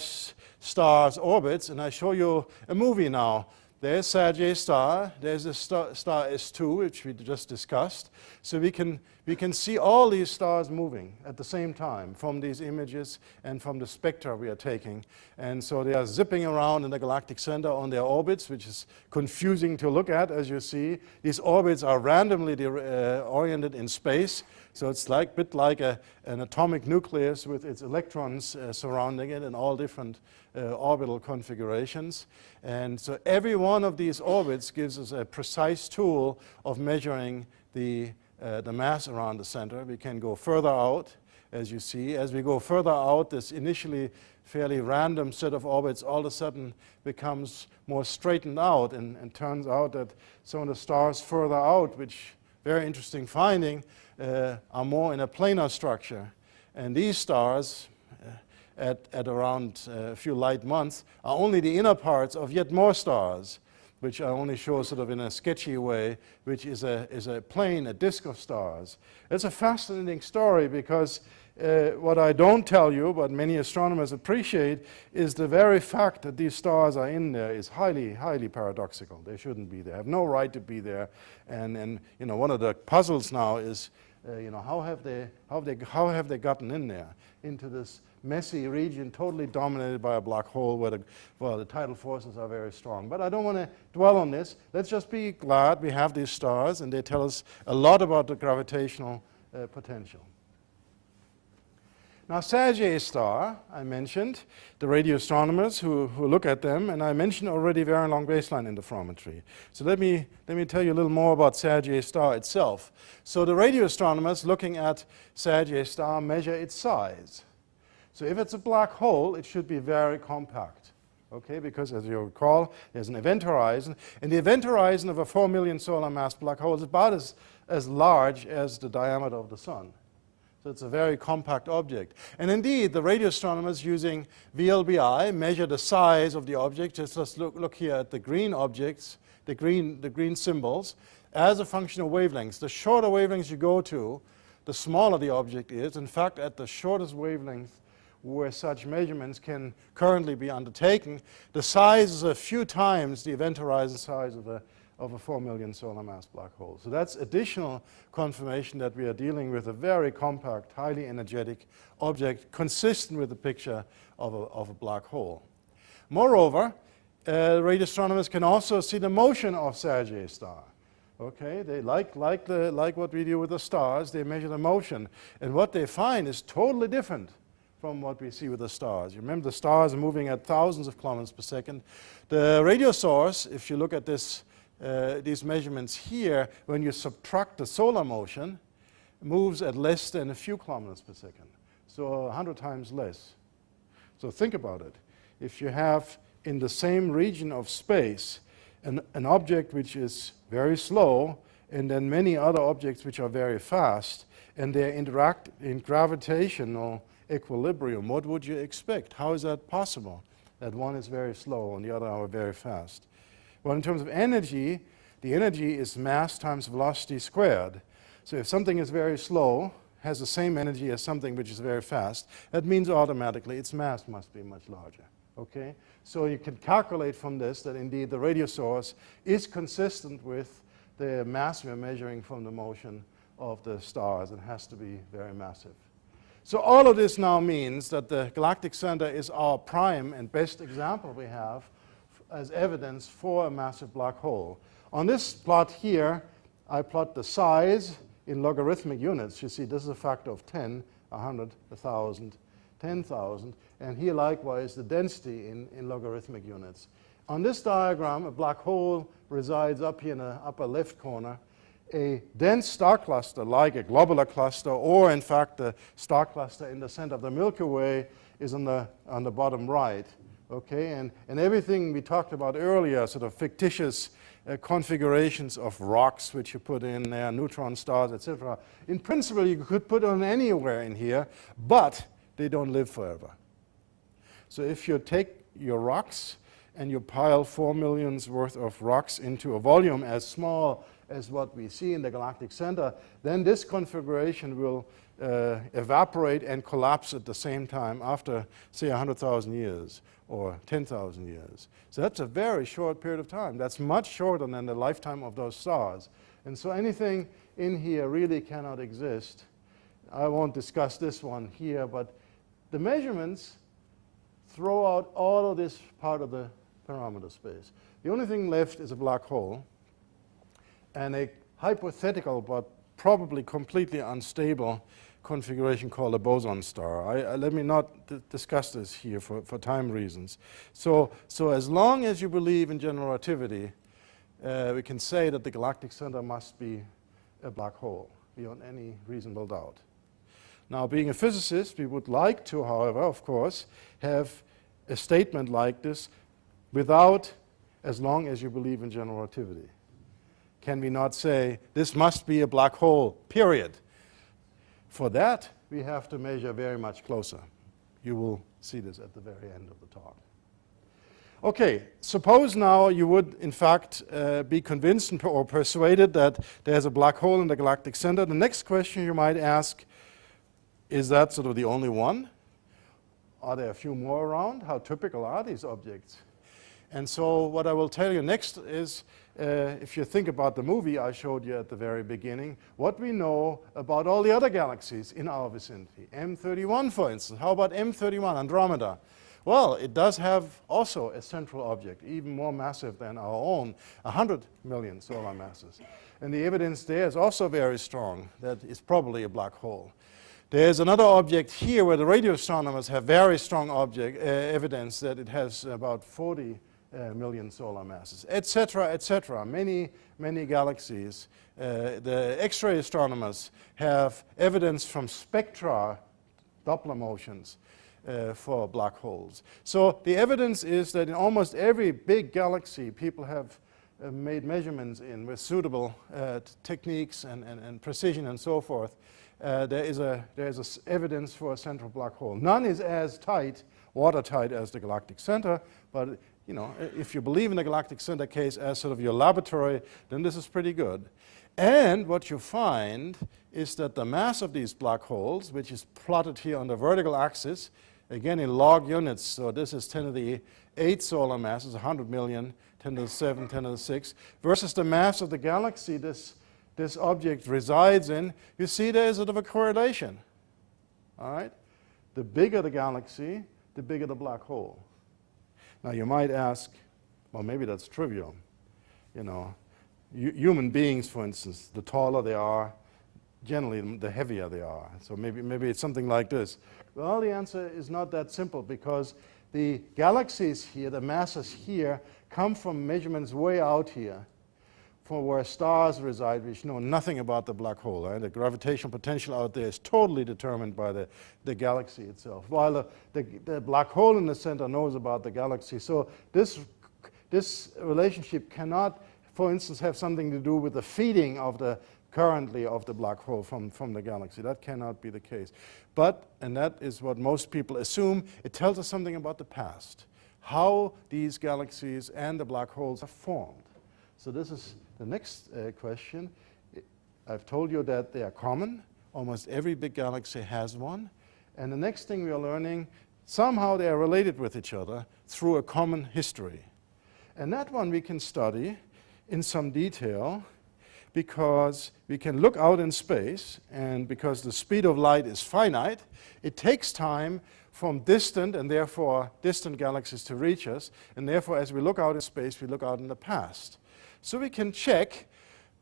stars orbits, and I show you a movie now. There's Sagittarius star, there's the star S2, which we just discussed. So we can see all these stars moving at the same time from these images and from the spectra we are taking. And so they are zipping around in the Galactic Center on their orbits, which is confusing to look at, as you see. These orbits are randomly oriented in space. So it's a bit like an atomic nucleus with its electrons surrounding it in all different orbital configurations. And so every one of these orbits gives us a precise tool of measuring the mass around the center. We can go further out, as you see. As we go further out, this initially fairly random set of orbits all of a sudden becomes more straightened out, and turns out that some of the stars further out, which very interesting finding, are more in a planar structure. And these stars, at around a few light months, are only the inner parts of yet more stars, which I only show sort of in a sketchy way, which is a plane, a disk of stars. It's a fascinating story because what I don't tell you, but many astronomers appreciate, is the very fact that these stars are in there is highly, highly paradoxical. They shouldn't be there, have no right to be there. And you know, one of the puzzles now is, you know, how have they gotten in there, into this messy region totally dominated by a black hole where the tidal forces are very strong. But I don't want to dwell on this. Let's just be glad we have these stars, and they tell us a lot about the gravitational potential. Now, Sagittarius star, I mentioned, the radio astronomers who look at them, and I mentioned already very long baseline interferometry. So let me tell you a little more about Sagittarius star itself. So the radio astronomers looking at Sagittarius star measure its size. So if it's a black hole, it should be very compact, okay? Because as you recall, there's an event horizon, and the event horizon of a 4 million solar mass black hole is about as large as the diameter of the sun. So it's a very compact object. And indeed, the radio astronomers using VLBI measure the size of the object. Just look here at the green objects, the green symbols, as a function of wavelengths. The shorter wavelengths you go to, the smaller the object is. In fact, at the shortest wavelength where such measurements can currently be undertaken, the size is a few times the event horizon size of a 4 million solar mass black hole. So that's additional confirmation that we are dealing with a very compact, highly energetic object consistent with the picture of a black hole. Moreover, radio astronomers can also see the motion of Sagittarius star. Okay, they like what we do with the stars, they measure the motion. And what they find is totally different from what we see with the stars. You remember the stars are moving at thousands of kilometers per second. The radio source, if you look at this, these measurements here, when you subtract the solar motion, moves at less than a few kilometers per second. So 100 times less. So think about it. If you have in the same region of space an object which is very slow, and then many other objects which are very fast, and they interact in gravitational equilibrium, what would you expect? How is that possible, that one is very slow and the other are very fast? Well, in terms of energy, the energy is mass times velocity squared. So if something is very slow, has the same energy as something which is very fast, that means automatically its mass must be much larger. Okay? So you can calculate from this that indeed the radio source is consistent with the mass we're measuring from the motion of the stars. It has to be very massive. So all of this now means that the galactic center is our prime and best example we have as evidence for a massive black hole. On this plot here, I plot the size in logarithmic units. You see, this is a factor of 10, 100, 1,000, 10,000. And here, likewise, the density in logarithmic units. On this diagram, a black hole resides up here in the upper left corner. A dense star cluster, like a globular cluster, or in fact the star cluster in the center of the Milky Way, is on the bottom right. Okay, and everything we talked about earlier, sort of fictitious configurations of rocks which you put in there, neutron stars, etc. In principle, you could put on anywhere in here, but they don't live forever. So if you take your rocks and you pile 4 millions worth of rocks into a volume as small as what we see in the galactic center, then this configuration will evaporate and collapse at the same time after, say, 100,000 years or 10,000 years. So that's a very short period of time. That's much shorter than the lifetime of those stars. And so anything in here really cannot exist. I won't discuss this one here, but the measurements throw out all of this part of the parameter space. The only thing left is a black hole and a hypothetical but probably completely unstable configuration called a boson star. Let me not discuss this here for time reasons. So as long as you believe in general relativity, we can say that the galactic center must be a black hole beyond any reasonable doubt. Now, being a physicist, we would like to, however, of course, have a statement like this without as long as you believe in general relativity. Can we not say this must be a black hole, period? For that, we have to measure very much closer. You will see this at the very end of the talk. Okay, suppose now you would, in fact, be convinced or persuaded that there's a black hole in the galactic center. The next question you might ask, is that sort of the only one? Are there a few more around? How typical are these objects? And so what I will tell you next is, if you think about the movie I showed you at the very beginning, what we know about all the other galaxies in our vicinity. M31, for instance. How about M31, Andromeda? Well, it does have also a central object, even more massive than our own, 100 million solar masses. And the evidence there is also very strong that it's probably a black hole. There's another object here where the radio astronomers have very strong evidence that it has about 40 million solar masses, etc., etc. Many, many galaxies. The X-ray astronomers have evidence from spectra, Doppler motions, for black holes. So the evidence is that in almost every big galaxy, people have made measurements in with suitable techniques and precision and so forth. There is evidence for a central black hole. None is as tight, watertight as the galactic center, but you know, if you believe in the galactic center case as sort of your laboratory, then this is pretty good. And what you find is that the mass of these black holes, which is plotted here on the vertical axis, again in log units, so this is 10 to the 8 solar masses, 100 million, 10 to the 7, 10 to the 6, versus the mass of the galaxy this object resides in, you see there is sort of a correlation. All right? The bigger the galaxy, the bigger the black hole. Now you might ask, well, maybe that's trivial. You know, human beings, for instance, the taller they are, generally the heavier they are. So maybe it's something like this. Well, the answer is not that simple because the galaxies here, the masses here, come from measurements way out here, from where stars reside, which know nothing about the black hole. Right? The gravitational potential out there is totally determined by the galaxy itself, while the black hole in the center knows about the galaxy. So this this relationship cannot, for instance, have something to do with the feeding of the currently of the black hole from the galaxy. That cannot be the case. But, and that is what most people assume, it tells us something about the past, how these galaxies and the black holes are formed. So this is the next question. I've told you that they are common. Almost every big galaxy has one. And the next thing we are learning, somehow they are related with each other through a common history. And that one we can study in some detail because we can look out in space, and because the speed of light is finite, it takes time from distant and therefore distant galaxies to reach us, and therefore as we look out in space, we look out in the past. So we can check,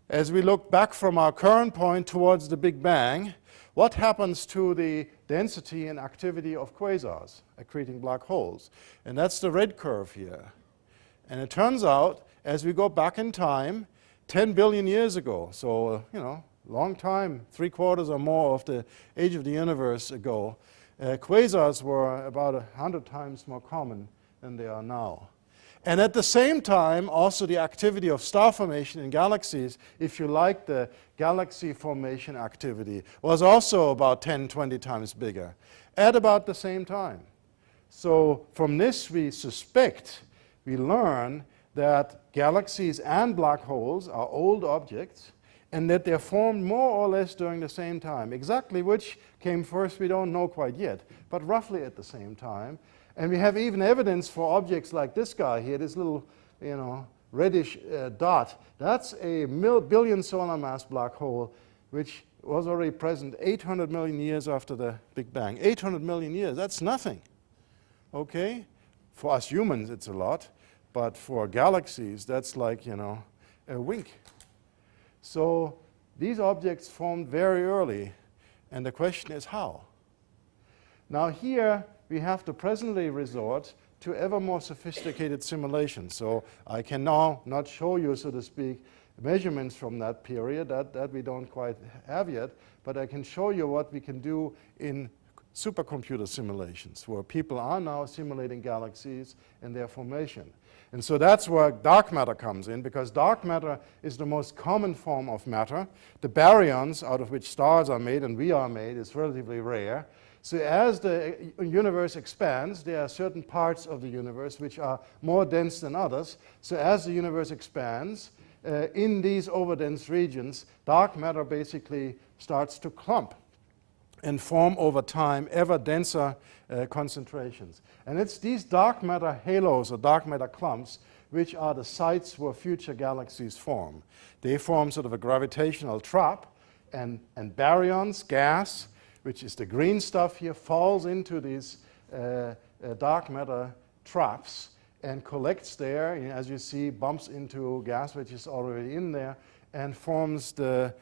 as we look back from our current point towards the Big Bang, what happens to the density and activity of quasars, accreting black holes. And that's the red curve here. And it turns out, as we go back in time, 10 billion years ago, so, long time, 3/4 or more of the age of the universe ago, quasars were about 100 times more common than they are now. And at the same time, also the activity of star formation in galaxies, if you like, the galaxy formation activity, was also about 10, 20 times bigger at about the same time. So from this we suspect, we learn that galaxies and black holes are old objects and that they're formed more or less during the same time. Exactly which came first we don't know quite yet, but roughly at the same time. And we have even evidence for objects like this guy here, this little, reddish dot. That's a billion solar mass black hole, which was already present 800 million years after the Big Bang. 800 million years, that's nothing, okay? For us humans, it's a lot, but for galaxies, that's like, a wink. So these objects formed very early, and the question is how? Now here, we have to presently resort to ever more sophisticated simulations. So I can now not show you, so to speak, measurements from that period that we don't quite have yet, but I can show you what we can do in supercomputer simulations, where people are now simulating galaxies and their formation. And so that's where dark matter comes in, because dark matter is the most common form of matter. The baryons out of which stars are made and we are made is relatively rare. So as the universe expands, there are certain parts of the universe which are more dense than others. So as the universe expands, in these overdense regions, dark matter basically starts to clump and form over time ever denser concentrations. And it's these dark matter halos or dark matter clumps which are the sites where future galaxies form. They form sort of a gravitational trap, and baryons, gas, which is the green stuff here, falls into these dark matter traps and collects there, as you see, bumps into gas which is already in there, and forms the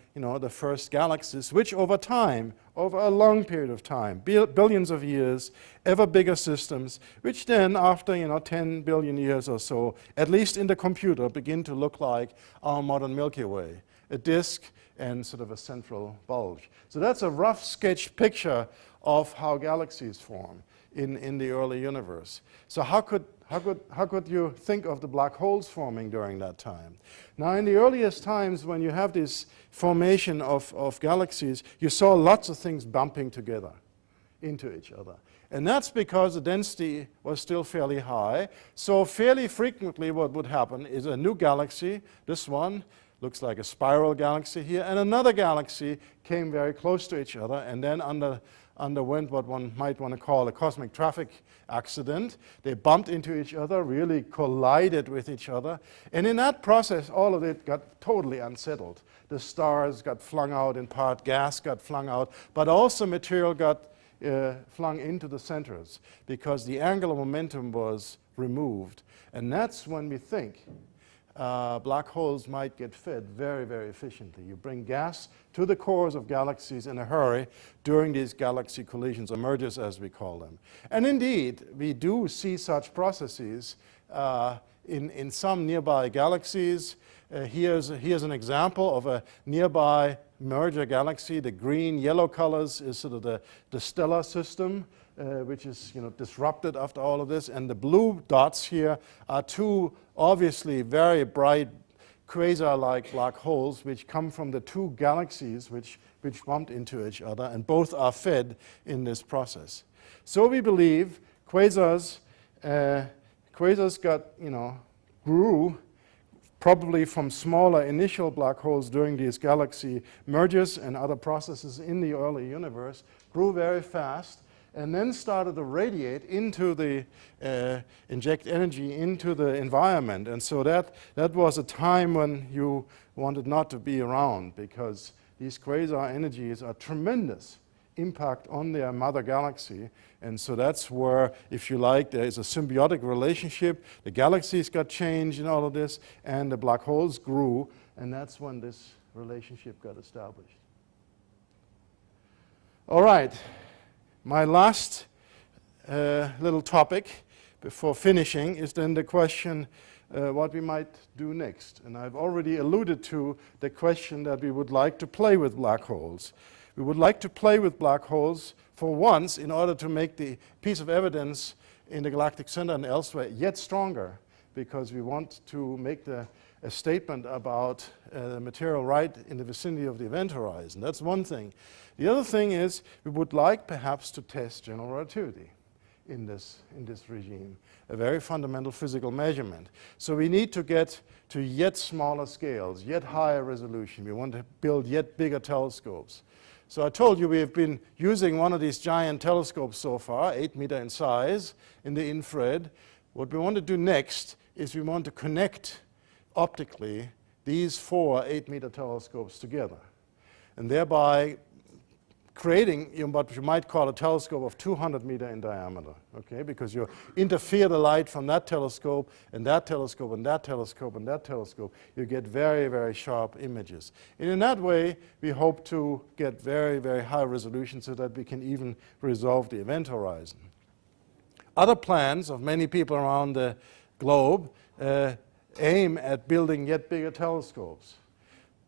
first galaxies, which over time, over a long period of time, billions of years, ever bigger systems, which then after 10 billion years or so, at least in the computer, begin to look like our modern Milky Way, a disk and sort of a central bulge. So that's a rough sketch picture of how galaxies form in the early universe. So how could you think of the black holes forming during that time? Now, in the earliest times, when you have this formation of galaxies, you saw lots of things bumping together into each other. And that's because the density was still fairly high. So fairly frequently what would happen is a new galaxy, this one, looks like a spiral galaxy here, and another galaxy came very close to each other and then underwent what one might want to call a cosmic traffic accident. They bumped into each other, really collided with each other, and in that process all of it got totally unsettled. The stars got flung out in part, gas got flung out, but also material got flung into the centers because the angular momentum was removed. And that's when we think black holes might get fed very, very efficiently. You bring gas to the cores of galaxies in a hurry during these galaxy collisions, or mergers as we call them. And indeed, we do see such processes in some nearby galaxies. Here's an example of a nearby merger galaxy. The green, yellow colors is sort of the stellar system, which is disrupted after all of this. And the blue dots here are two obviously very bright quasar-like black holes which come from the two galaxies which bumped into each other, and both are fed in this process. So we believe quasars got, grew probably from smaller initial black holes during these galaxy mergers and other processes in the early universe, grew very fast, and then started to radiate into the, inject energy into the environment. And so that was a time when you wanted not to be around, because these quasar energies are tremendous impact on their mother galaxy. And so that's where, if you like, there is a symbiotic relationship. The galaxies got changed in all of this, and the black holes grew, and that's when this relationship got established. All right. My last little topic before finishing is then the question what we might do next. And I've already alluded to the question that we would like to play with black holes. We would like to play with black holes for once in order to make the piece of evidence in the Galactic Center and elsewhere yet stronger, because we want to make a statement about material right in the vicinity of the event horizon. That's one thing. The other thing is we would like perhaps to test general relativity in this regime, a very fundamental physical measurement. So we need to get to yet smaller scales, yet higher resolution. We want to build yet bigger telescopes. So I told you we have been using one of these giant telescopes so far, 8 meter in size, in the infrared. What we want to do next is we want to connect optically these 4 8-meter telescopes together, and thereby creating what you might call a telescope of 200 meter in diameter, okay? Because you interfere the light from that telescope and that telescope and that telescope and that telescope, you get very, very sharp images. And in that way, we hope to get very, very high resolution so that we can even resolve the event horizon. Other plans of many people around the globe aim at building yet bigger telescopes.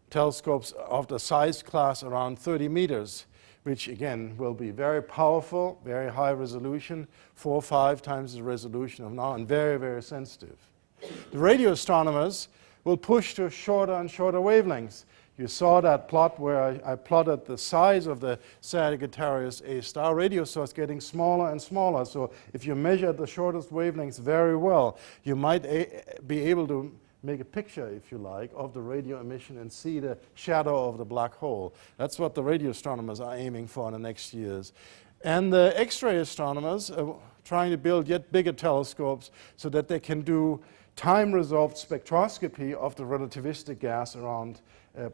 Telescopes of the size class around 30 meters, which again will be very powerful, very high resolution, 4 or 5 times the resolution of now, and very, very sensitive. The radio astronomers will push to shorter and shorter wavelengths. You saw that plot where I plotted the size of the Sagittarius A star radio source getting smaller and smaller. So if you measure the shortest wavelengths very well, you might be able to make a picture, if you like, of the radio emission and see the shadow of the black hole. That's what the radio astronomers are aiming for in the next years. And the X-ray astronomers are trying to build yet bigger telescopes so that they can do time-resolved spectroscopy of the relativistic gas around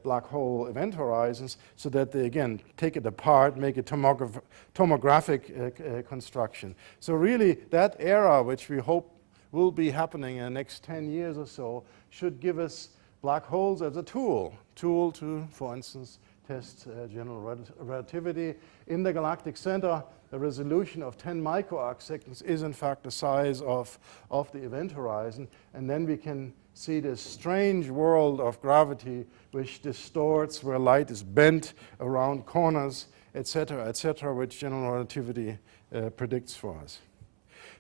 black hole event horizons, so that they, again, take it apart, make a tomographic construction. So really, that era, which we hope will be happening in the next 10 years or so, should give us black holes as a tool to, for instance, test general relativity. In the Galactic Center, a resolution of 10 microarc seconds is in fact the size of the event horizon, and then we can see this strange world of gravity which distorts, where light is bent around corners, etc., which general relativity predicts for us.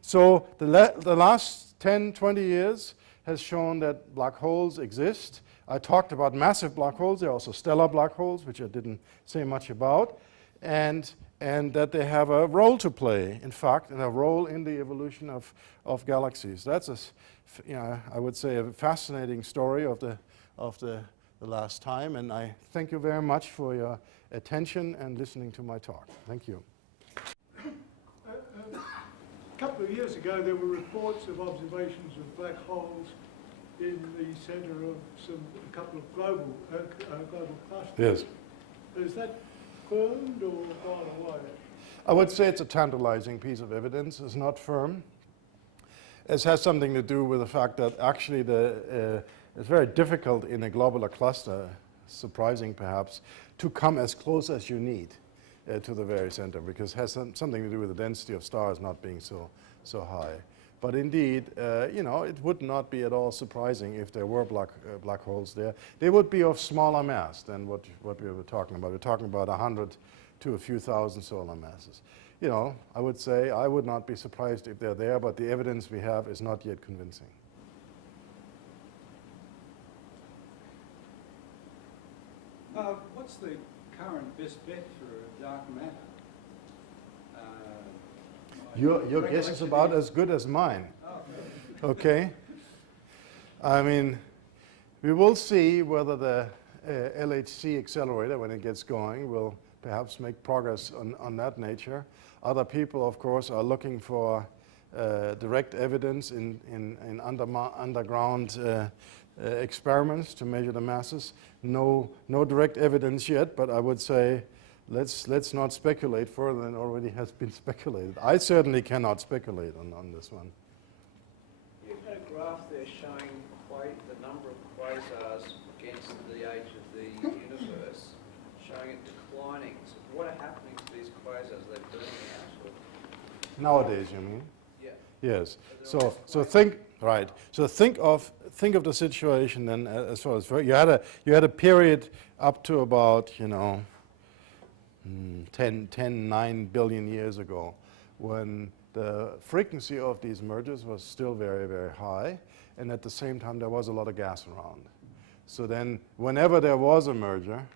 So the last 10, 20 years has shown that black holes exist. I talked about massive black holes. There are also stellar black holes, which I didn't say much about, and that they have a role to play, in fact, and a role in the evolution of galaxies. That's I would say, a fascinating story of the last time, and I thank you very much for your attention and listening to my talk. Thank you. A couple of years ago, there were reports of observations of black holes in the center of a couple of global clusters. Yes. Is that firmed or gone away? I would say it's a tantalizing piece of evidence. It's not firm. It has something to do with the fact that actually it's very difficult in a globular cluster, surprising perhaps, to come as close as you need to the very center, because it has something to do with the density of stars not being so high. But indeed, it would not be at all surprising if there were black holes there. They would be of smaller mass than what we were talking about. We're talking about 100 to a few thousand solar masses. I would say I would not be surprised if they're there, but the evidence we have is not yet convincing. What's the current best bet for dark matter? Your guess is about as good as mine. Oh, Okay? I mean, we will see whether the LHC accelerator, when it gets going, will perhaps make progress on that nature. Other people, of course, are looking for direct evidence in underground experiments to measure the masses. No direct evidence yet, but I would say let's not speculate further than already has been speculated. I certainly cannot speculate on this one. You've got a graph there showing the number of quasars against the age of the universe, showing it declining. So what are happening to these quasars? They're burning out? Or? Nowadays, you mean? Yeah. Yes. So think of the situation then as far as you had a period up to about 9 billion years ago, when the frequency of these mergers was still very, very high, and at the same time there was a lot of gas around. So then whenever there was a merger,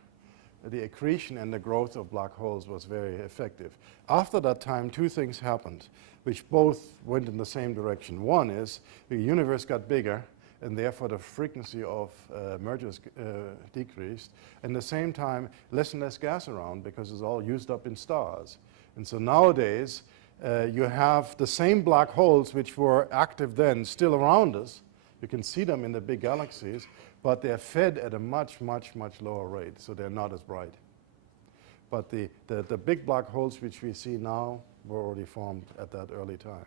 the accretion and the growth of black holes was very effective. After that time, two things happened, which both went in the same direction. One is the universe got bigger, and therefore the frequency of mergers decreased. And at the same time, less and less gas around because it's all used up in stars. And so nowadays, you have the same black holes which were active then still around us. You can see them in the big galaxies, but they're fed at a much, much, much lower rate, so they're not as bright. But the big black holes which we see now were already formed at that early time.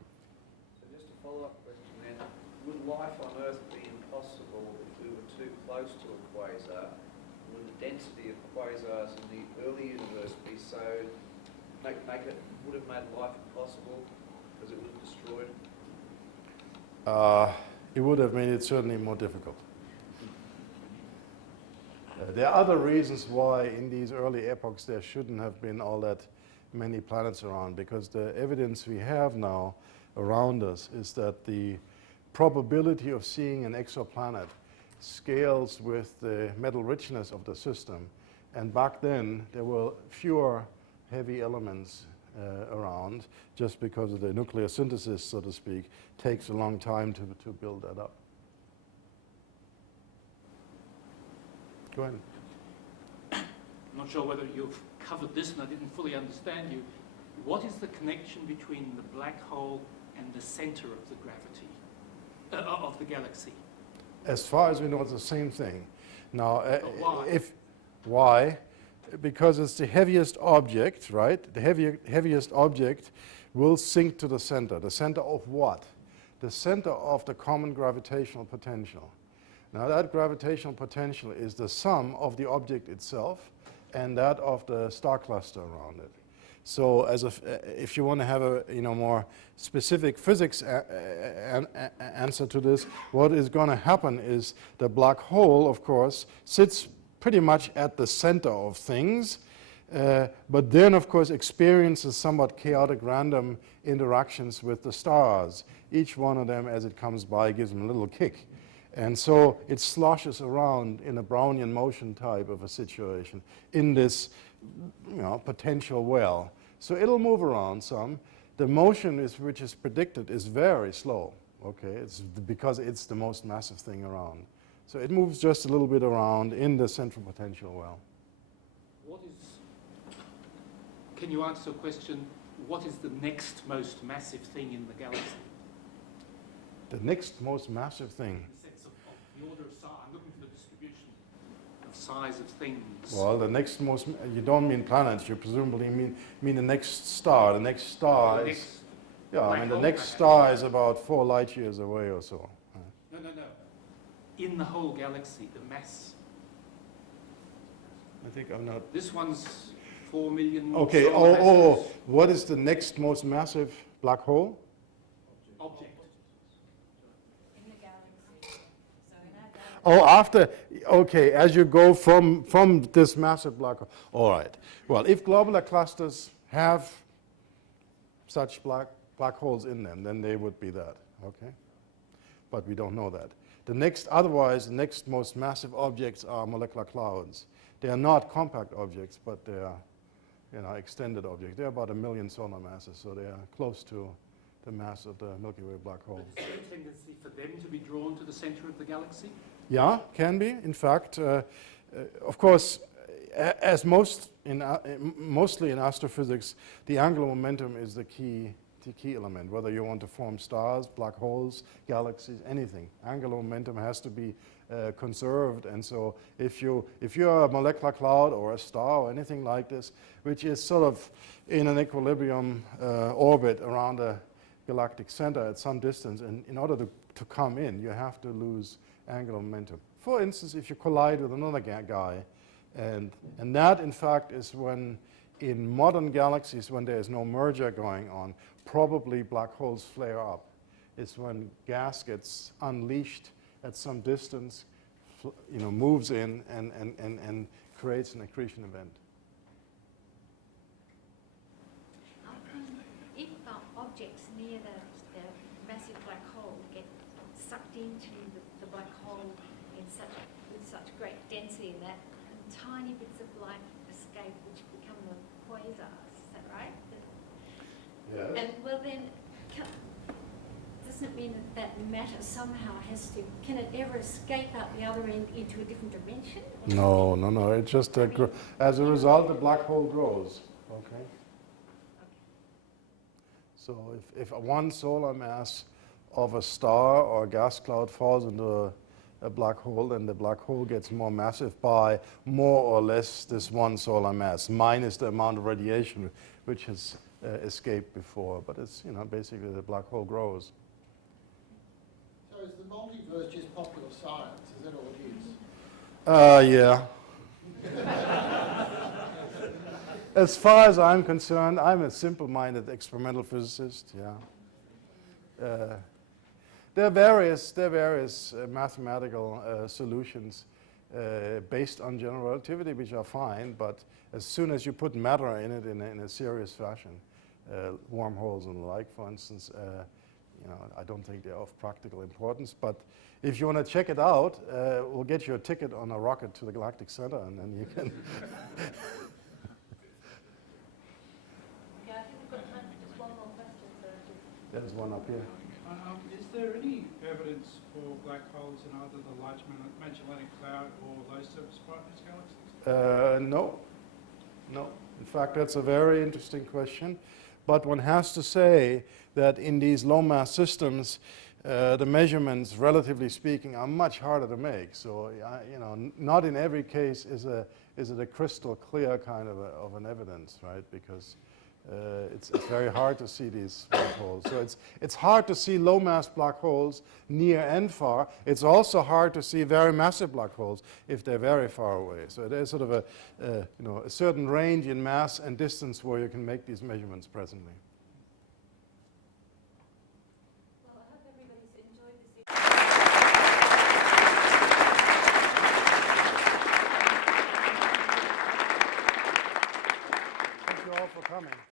So just a follow-up question then. Would life on Earth be impossible if we were too close to a quasar? Would the density of quasars in the early universe be so, would have made life impossible because it would have destroyed? It would have made it certainly more difficult. There are other reasons why in these early epochs there shouldn't have been all that many planets around, because the evidence we have now around us is that the probability of seeing an exoplanet scales with the metal richness of the system. And back then there were fewer heavy elements around, just because of the nuclear synthesis, so to speak, takes a long time to build that up. Go ahead. I'm not sure whether you've covered this, and I didn't fully understand you. What is the connection between the black hole and the center of the gravity of the galaxy? As far as we know, it's the same thing. Now, why? Why? Because it's the heaviest object, right? The heaviest object will sink to the center. The center of what? The center of the common gravitational potential. Now, that gravitational potential is the sum of the object itself and that of the star cluster around it. So, if you want to have a more specific physics answer to this, what is going to happen is the black hole, of course, sits pretty much at the center of things, but then, of course, experiences somewhat chaotic random interactions with the stars. Each one of them, as it comes by, gives them a little kick. And so it sloshes around in a Brownian motion type of a situation in this potential well. So it'll move around some. The motion which is predicted is very slow. Okay, it's because it's the most massive thing around. So it moves just a little bit around in the central potential well. Can you answer a question, what is the next most massive thing in the galaxy? The next most massive thing? In the sense of the order of size. I'm looking for the distribution of size of things. Well, the next most, you don't mean planets, you presumably mean the next star. The next star is, the next star is about 4 light years away or so. No. In the whole galaxy, the mass. I think I'm not. This one's 4 million. Okay. What is the next most massive black hole? Object. In the galaxy. So in our galaxy. As you go from this massive black hole. All right. Well, if globular clusters have such black holes in them, then they would be that. Okay. But we don't know that. Otherwise, the next most massive objects are molecular clouds. They are not compact objects, but they are, extended objects. They're about 1 million solar masses, so they are close to the mass of the Milky Way black hole. But is there a tendency for them to be drawn to the center of the galaxy? Yeah, can be. In fact, of course, as mostly in astrophysics, the angular momentum is the key element. Whether you want to form stars, black holes, galaxies, anything, angular momentum has to be conserved. And so, if you're a molecular cloud or a star or anything like this, which is sort of in an equilibrium orbit around a galactic center at some distance, and in order to come in, you have to lose angular momentum. For instance, if you collide with another guy, and that, in fact, is when, in modern galaxies, when there is no merger going on, probably black holes flare up. It's when gas gets unleashed at some distance, moves in and creates an accretion event. If objects near the massive black hole get sucked into the black hole with such great density that tiny bits of light escape, which become the quasars, is that right? Yes. And well then, doesn't it mean that matter somehow can it ever escape out the other end into a different dimension? No. It just, as a result, the black hole grows. Okay. So if one solar mass of a star or a gas cloud falls into a black hole, then the black hole gets more massive by more or less this one solar mass, minus the amount of radiation which has escaped before. But it's, basically the black hole grows. So is the multiverse just popular science? Is that all it is? Yeah. As far as I'm concerned, I'm a simple-minded experimental physicist, yeah. There are various mathematical solutions based on general relativity, which are fine, but as soon as you put matter in it in a serious fashion, wormholes and the like, for instance, I don't think they're of practical importance. But if you want to check it out, we'll get you a ticket on a rocket to the Galactic Center, and then you can. Yeah, I think we've got time for just one more question, so There's one up here. Is there any evidence for black holes in either the Large Magellanic Cloud or those surface brightness galaxies? No. In fact, that's a very interesting question. But one has to say that in these low-mass systems, the measurements, relatively speaking, are much harder to make. So, not in every case is it a crystal clear kind of an evidence, right? Because it's very hard to see these black holes. So it's hard to see low-mass black holes near and far. It's also hard to see very massive black holes if they're very far away. So there's sort of a certain range in mass and distance where you can make these measurements presently. well, I hope everybody's enjoyed this. Thank you all for coming.